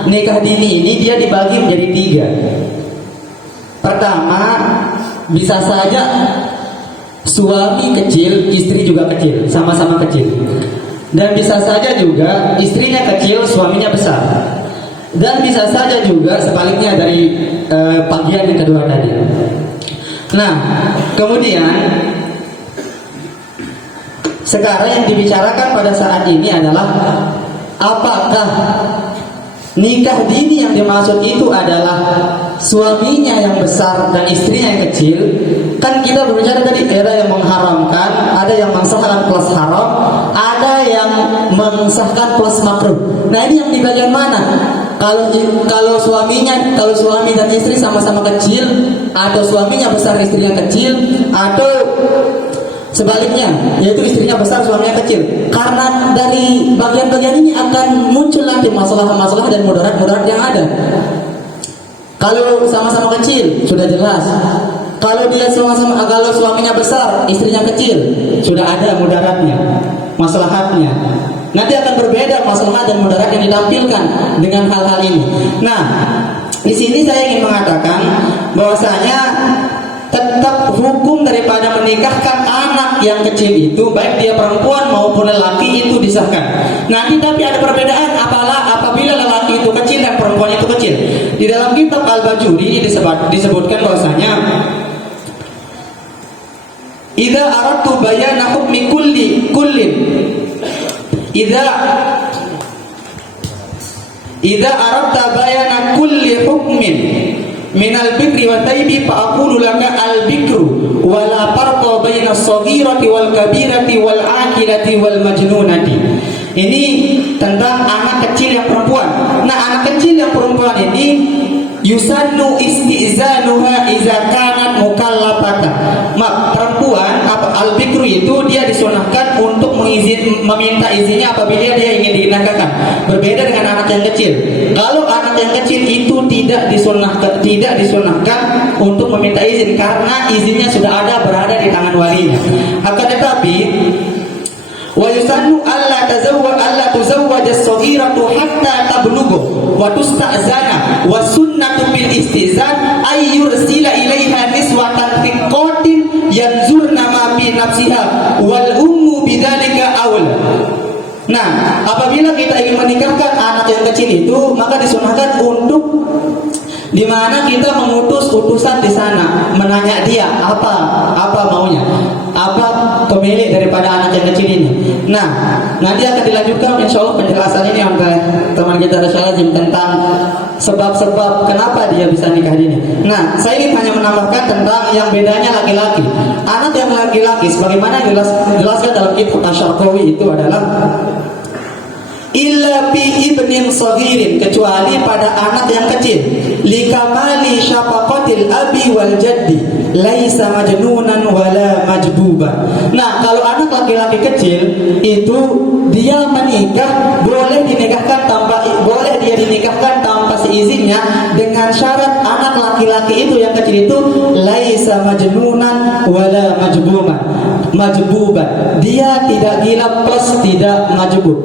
nikah dini ini dia dibagi menjadi 3. Pertama, bisa saja suami kecil, istri juga kecil, sama-sama kecil. Dan bisa saja juga istrinya kecil, suaminya besar. Dan bisa saja juga sebaliknya dari bagian yang kedua tadi. Nah, kemudian sekarang yang dibicarakan pada saat ini adalah apakah nikah dini yang dimaksud itu adalah suaminya yang besar dan istrinya yang kecil. Kan kita berbicara tadi ada yang mengharamkan, ada yang mensahkan plus haram, ada yang mensahkan plus makruh. Nah, ini yang di bagian mana? Kalau suami dan istri sama-sama kecil, atau suaminya besar istrinya kecil, atau sebaliknya, yaitu istrinya besar suaminya kecil. Karena dari bagian-bagian ini akan muncul nanti masalah-masalah dan mudarat-mudarat yang ada. Kalau sama-sama kecil sudah jelas. Kalau dia sama-sama, kalau suaminya besar, istrinya kecil, sudah ada mudaratnya, maslahatnya. Nanti akan berbeda maslahat dan mudarat yang ditampilkan dengan hal-hal ini. Nah, di sini saya ingin mengatakan bahwasanya tetap hukum daripada menikahkan anak yang kecil itu, baik dia perempuan maupun lelaki, itu disahkan. Nanti tapi ada perbedaan apabila lelaki itu kecil dan perempuan itu kecil. Di dalam kitab Al-Bajuri disebutkan bahwasanya idza aradtu bayana hukmi kullin idza aradta bayana kulli hukmin minal bikri wa taibi fa aqulu laka al bikru wa la farqa baina as-saghirati wal kabirati wal aqilati wal majnunati. Ini tentang anak kecil yang perempuan. Nah, anak kecil yang perempuan ini yusannu isti'zanuha idza kanat mukallafatan. Perempuan al-bikru itu dia disunahkan untuk meminta izinnya apabila dia ingin dinikahkan. Berbeda dengan anak yang kecil. Kalau anak yang kecil itu tidak disunahkan untuk meminta izin karena izinnya sudah berada di tangan walinya. Akan tetapi wa yusannu alla tuzawwaj as-saghiratu hatta tablugha wa tusta'zana wa sunnatu bil istizan ay yursila ilaiha niswatan thiqatin yanzurna ma bi nafsiha wal ummu bidzalika aul. Nah, apabila kita ingin menikahkan anak yang kecil itu, maka disunahkan untuk di mana kita mengutus utusan di sana, menanya dia apa maunya, apa pemilik daripada anak yang kecil ini. Nah, nanti akan dilanjutkan insya Allah penjelasan ini oleh teman kita Rasul Azim tentang sebab-sebab kenapa dia bisa nikah dini. Nah, saya ingin hanya menambahkan tentang yang bedanya laki-laki. Anak yang laki-laki, sebagaimana dijelaskan dalam kitab Asy-Syarqawi itu adalah illa bi ibnin saghirin, kecuali pada anak yang kecil, likamali syafaqatil abi wal jaddi laisa majnunan wala majbuba. Nah, kalau anak laki-laki kecil itu dia menikah boleh dinikahkan tanpa seizinnya dengan syarat anak laki-laki itu yang kecil itu laisa majnunan wala majbuban. Dia tidak gila plus tidak majbub.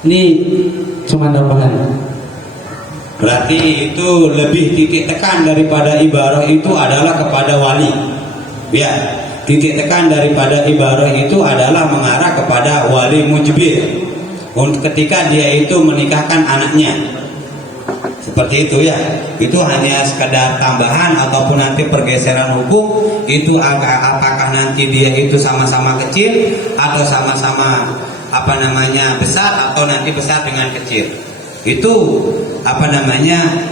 Ini cuma tambahan. Berarti itu lebih titik tekan daripada ibarah itu adalah kepada wali. Ya, titik tekan daripada ibarah itu adalah mengarah kepada wali mujbir. Untuk ketika dia itu menikahkan anaknya. Seperti itu ya. Itu hanya sekadar tambahan ataupun nanti pergeseran hukum itu apakah nanti dia itu sama-sama kecil atau sama-sama besar atau nanti besar dengan kecil. Itu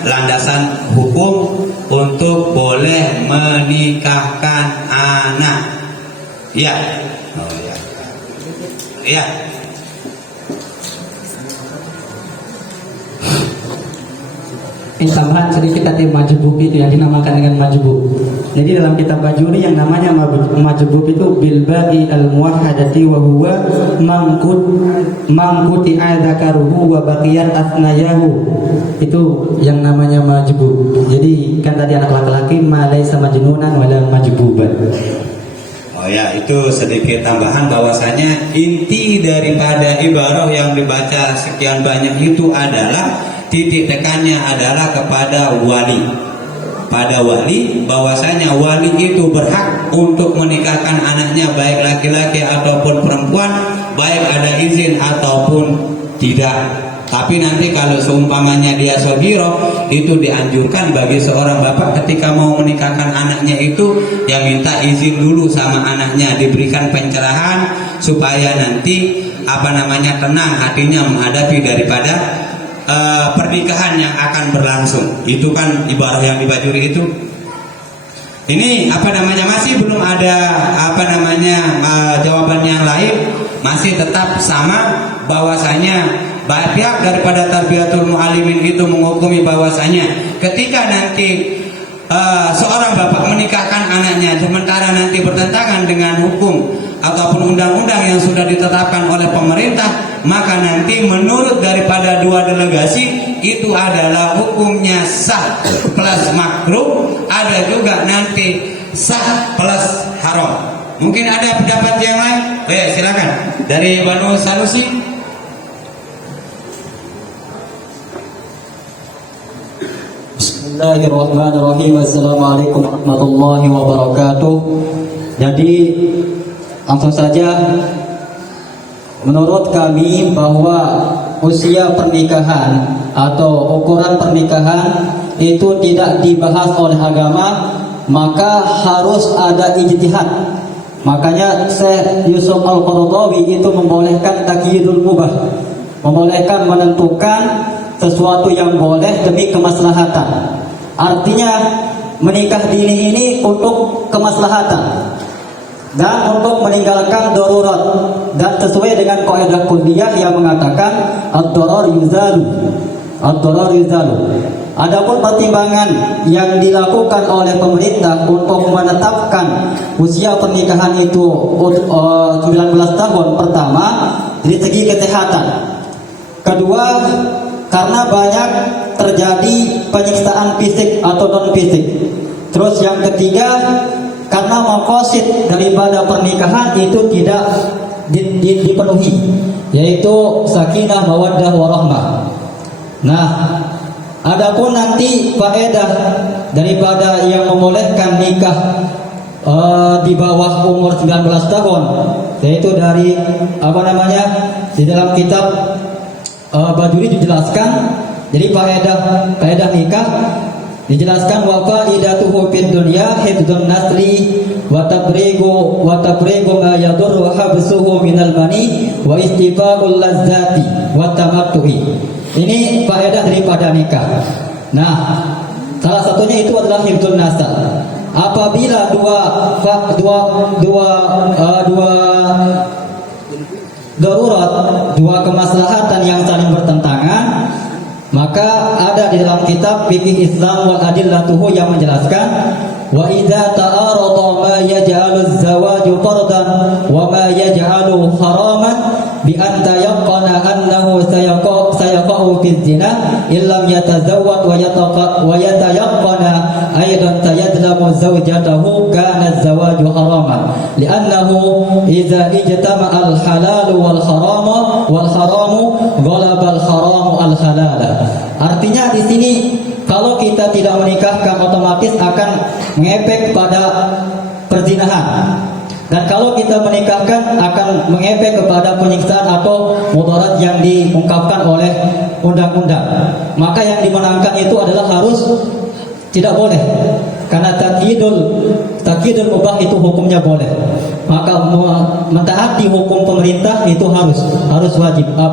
landasan hukum untuk boleh menikahkan anak. Ya. Oh ya. Ya. Ini tambahan sedikit tadi majbub itu yang dinamakan dengan majbub. Jadi dalam kitab Bajuri yang namanya majbub itu bilba'i al-muwahhadati wa huwa mangkuti adzakaruhu wa baqiyat athnayahu. Itu yang namanya majbub. Jadi kan tadi anak laki-laki ma laisa majnunan wala majbuban. Oh ya, itu sedikit tambahan bahwasanya inti daripada ibarah yang dibaca sekian banyak itu adalah titik tekannya adalah kepada wali. Pada wali, bahwasanya wali itu berhak untuk menikahkan anaknya baik laki-laki ataupun perempuan, baik ada izin ataupun tidak. Tapi nanti kalau seumpamanya dia sogiro, itu dianjurkan bagi seorang bapak ketika mau menikahkan anaknya itu yang minta izin dulu sama anaknya, diberikan pencerahan supaya nanti tenang hatinya menghadapi daripada pernikahan yang akan berlangsung. Itu kan ibarah yang di Bajuri itu. Ini masih belum ada jawaban yang lain, masih tetap sama bahwasanya pihak daripada Tarbiyatul Muallimin itu menghukumi bahwasanya ketika nanti seorang bapak menikahkan anaknya sementara nanti bertentangan dengan hukum ataupun undang-undang yang sudah ditetapkan oleh pemerintah, maka nanti menurut daripada dua delegasi itu adalah hukumnya sah plus makruh, ada juga nanti sah plus haram. Mungkin ada pendapat yang lain? Oh ya, silakan dari Banu Sanusi. Bismillahirrahmanirrahim. Assalamualaikum warahmatullahi wabarakatuh. Jadi langsung saja, menurut kami bahwa usia pernikahan atau ukuran pernikahan itu tidak dibahas oleh agama, maka harus ada ijtihad. Makanya Syekh Yusuf Al-Qaradawi itu membolehkan takyidul mubah, membolehkan menentukan sesuatu yang boleh demi kemaslahatan. Artinya menikah dini ini untuk kemaslahatan dan untuk meninggalkan darurat, dan sesuai dengan kaidah kulliyah yang mengatakan ad-darar yuzalu, ad-darar yuzalu. Adapun pertimbangan yang dilakukan oleh pemerintah untuk menetapkan usia pernikahan itu 19 tahun, pertama dari segi kesehatan, kedua karena banyak terjadi penyiksaan fisik atau non fisik, terus yang ketiga karena maqasid daripada pernikahan itu tidak dipenuhi, yaitu sakinah, mawaddah, warahmah. Nah, adapun nanti faedah daripada yang membolehkan nikah di bawah umur 19 tahun, yaitu dari di dalam kitab Bajuri dijelaskan. Jadi faedah nikah dijelaskan wa faidatuhu fid dunya hifdzun nasli wa tabrigu ma yadur wa habsuhu minal mani wa istifa'ul lazzati wa tamattu'i. Ini faedah daripada nikah. Nah, salah satunya itu adalah hifdzun nasal. Apabila dua darurat, dua kemaslahatan yang saling bertentangan, maka ada di dalam kitab Fiqh Islam wal Adillatuhu yang menjelaskan wa idza ta'arada ma yaj'alu az-zawaju fardan wa ma yaj'alu haraman bi an tayaqqana annahu sayaqa'u fi zina illam yatazawwad wa yatayaqqana aidan tayadlamu zawjatahu kana az-zawaju haraman li'annahu idza ijtama'a al-halal wal haramu ghalaba al-haramu al-halala. Artinya di sini kalau kita tidak menikahkan otomatis akan mengefek pada perzinahan, dan kalau kita menikahkan akan mengefek kepada penyiksaan atau mudarat yang diungkapkan oleh undang-undang. Maka yang dimenangkan itu adalah harus tidak boleh, karena takyidul mubah itu hukumnya boleh. Maka mentaati hukum pemerintah itu harus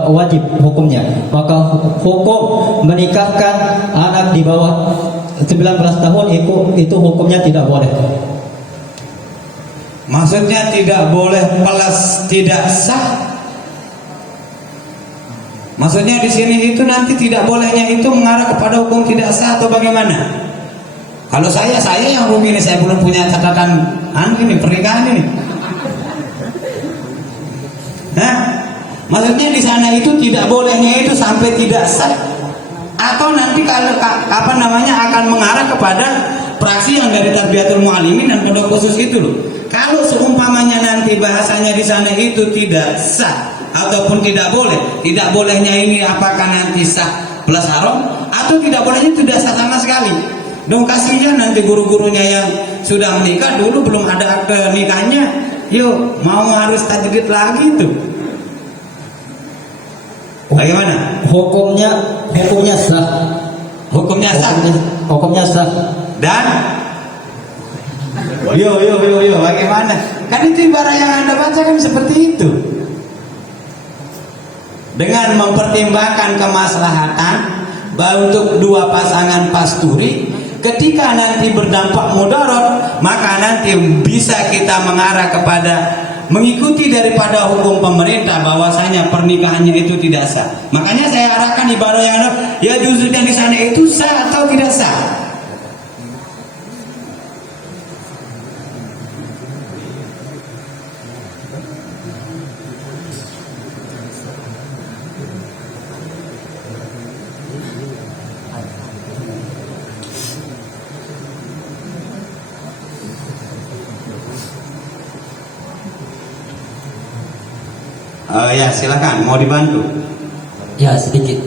wajib hukumnya. Maka hukum menikahkan anak di bawah 19 tahun itu hukumnya tidak boleh. Maksudnya tidak boleh plus tidak sah. Maksudnya di sini itu nanti tidak bolehnya itu mengarah kepada hukum tidak sah atau bagaimana? Kalau saya yang rugi ini, saya belum punya catatan ini pernikahan ini. Nah, maksudnya di sana itu tidak bolehnya itu sampai tidak sah, atau nanti kalau akan mengarah kepada praksi yang dari Tarbiyatul Muallimin dan pondok khusus itu loh. Kalau seumpamanya nanti bahasanya di sana itu tidak sah ataupun tidak bolehnya ini apakah nanti sah plus haram atau tidak bolehnya tidak sah sama sekali. Dong kasihan nanti guru-gurunya yang sudah menikah dulu belum ada akte nikahnya, yuk mau harus tajdid lagi tuh. Bagaimana? Hukumnya sah. Hukumnya sah. Dan yo bagaimana? Kan itu ibarat yang Anda baca kan seperti itu. Dengan mempertimbangkan kemaslahatan untuk dua pasangan pasturi, ketika nanti berdampak mudarat, maka nanti bisa kita mengarah kepada mengikuti daripada hukum pemerintah bahwasanya pernikahannya itu tidak sah. Makanya saya arahkan ibadah yang ya justru di sana itu sah atau tidak sah. ya silakan, mau dibantu. Ya, sedikit.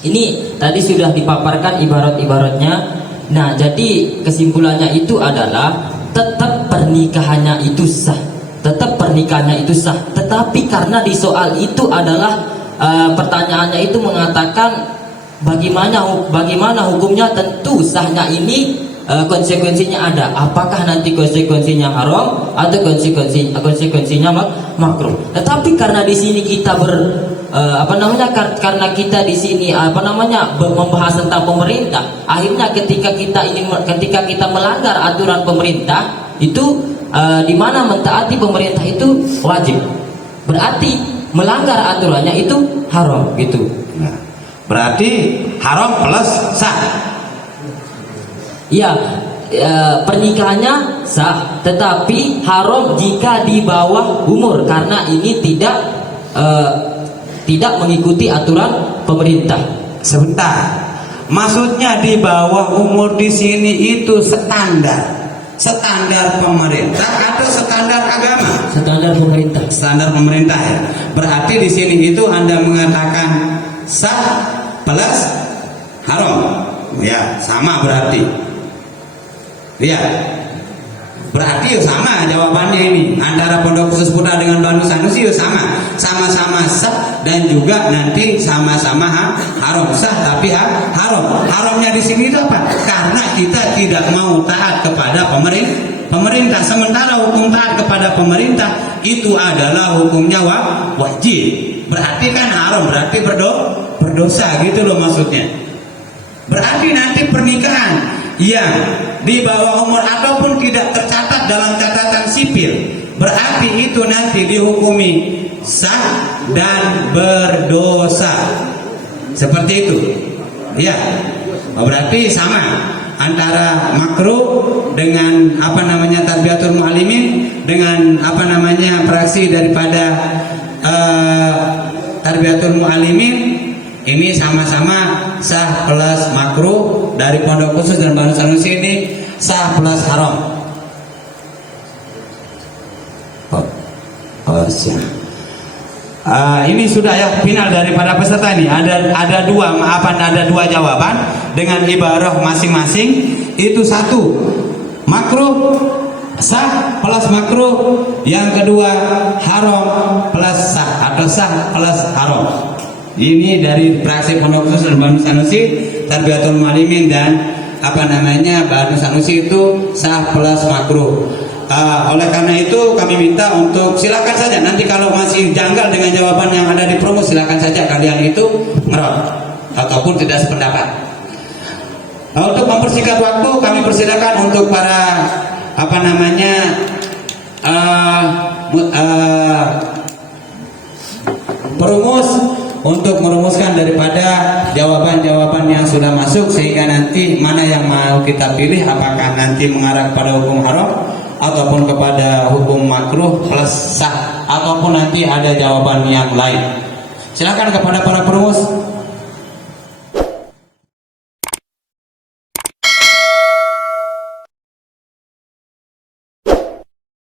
Ini tadi sudah dipaparkan ibarat-ibaratnya. Nah, jadi kesimpulannya itu adalah tetap pernikahannya itu sah. Tetap pernikahannya itu sah. Tetapi karena di soal itu adalah pertanyaannya itu mengatakan bagaimana hukumnya, tentu sahnya ini konsekuensinya ada. Apakah nanti konsekuensinya haram atau konsekuensinya makruh. Tetapi karena di sini kita karena kita di sini membahas tentang pemerintah, akhirnya ketika kita melanggar aturan pemerintah itu di mana mentaati pemerintah itu wajib. Berarti melanggar aturannya itu haram gitu. Nah, berarti haram plus sah. Iya, pernikahannya sah, tetapi haram jika di bawah umur karena ini tidak mengikuti aturan pemerintah. Sebentar, maksudnya di bawah umur di sini itu standar pemerintah atau standar agama? Standar pemerintah. Standar pemerintah ya. Berarti di sini itu Anda mengatakan sah plus haram, ya sama berarti. Ya, berarti ya sama jawabannya ini antara Pondok Khusus Putra dengan Banu Sanusi ya sama-sama sah dan juga nanti sama-sama haram. Sah tapi haram. Haramnya di sini itu apa? Karena kita tidak mau taat kepada pemerintah. Sementara hukum taat kepada pemerintah itu adalah hukumnya wajib. Berarti kan haram, berarti berdosa gitu loh maksudnya. Berarti nanti pernikahan yang di bawah umur ataupun tidak tercatat dalam catatan sipil, berarti itu nanti dihukumi sah dan berdosa. Seperti itu. Ya. Berarti sama antara makruh dengan tarbiyatul muallimin dengan praksi daripada tarbiyatul muallimin. Ini sama-sama sah plus makruh. Dari Pondok Khusus dan Banu Sanusi ini sah plus haram. Ini sudah ya final daripada peserta ini. Ada dua jawaban dengan ibarah masing-masing. Itu satu makruh sah plus makruh, yang kedua haram plus sah atau sah plus haram. Ini dari praksi Pondok Khusus dan Banu Sanusi, tarbiyatul muallimin dan Banu Sanusi itu sah plus makruh. Oleh karena itu kami minta untuk silakan saja nanti kalau masih janggal dengan jawaban yang ada di promo, silakan saja kalian itu ngerot ataupun tidak sependapat. Untuk mempersingkat waktu kami persilakan untuk para perumus untuk merumuskan daripada jawaban-jawaban yang sudah masuk, sehingga nanti mana yang mau kita pilih, apakah nanti mengarah kepada hukum haram ataupun kepada hukum makruh plus sah, ataupun nanti ada jawaban yang lain. Silakan kepada para perumus.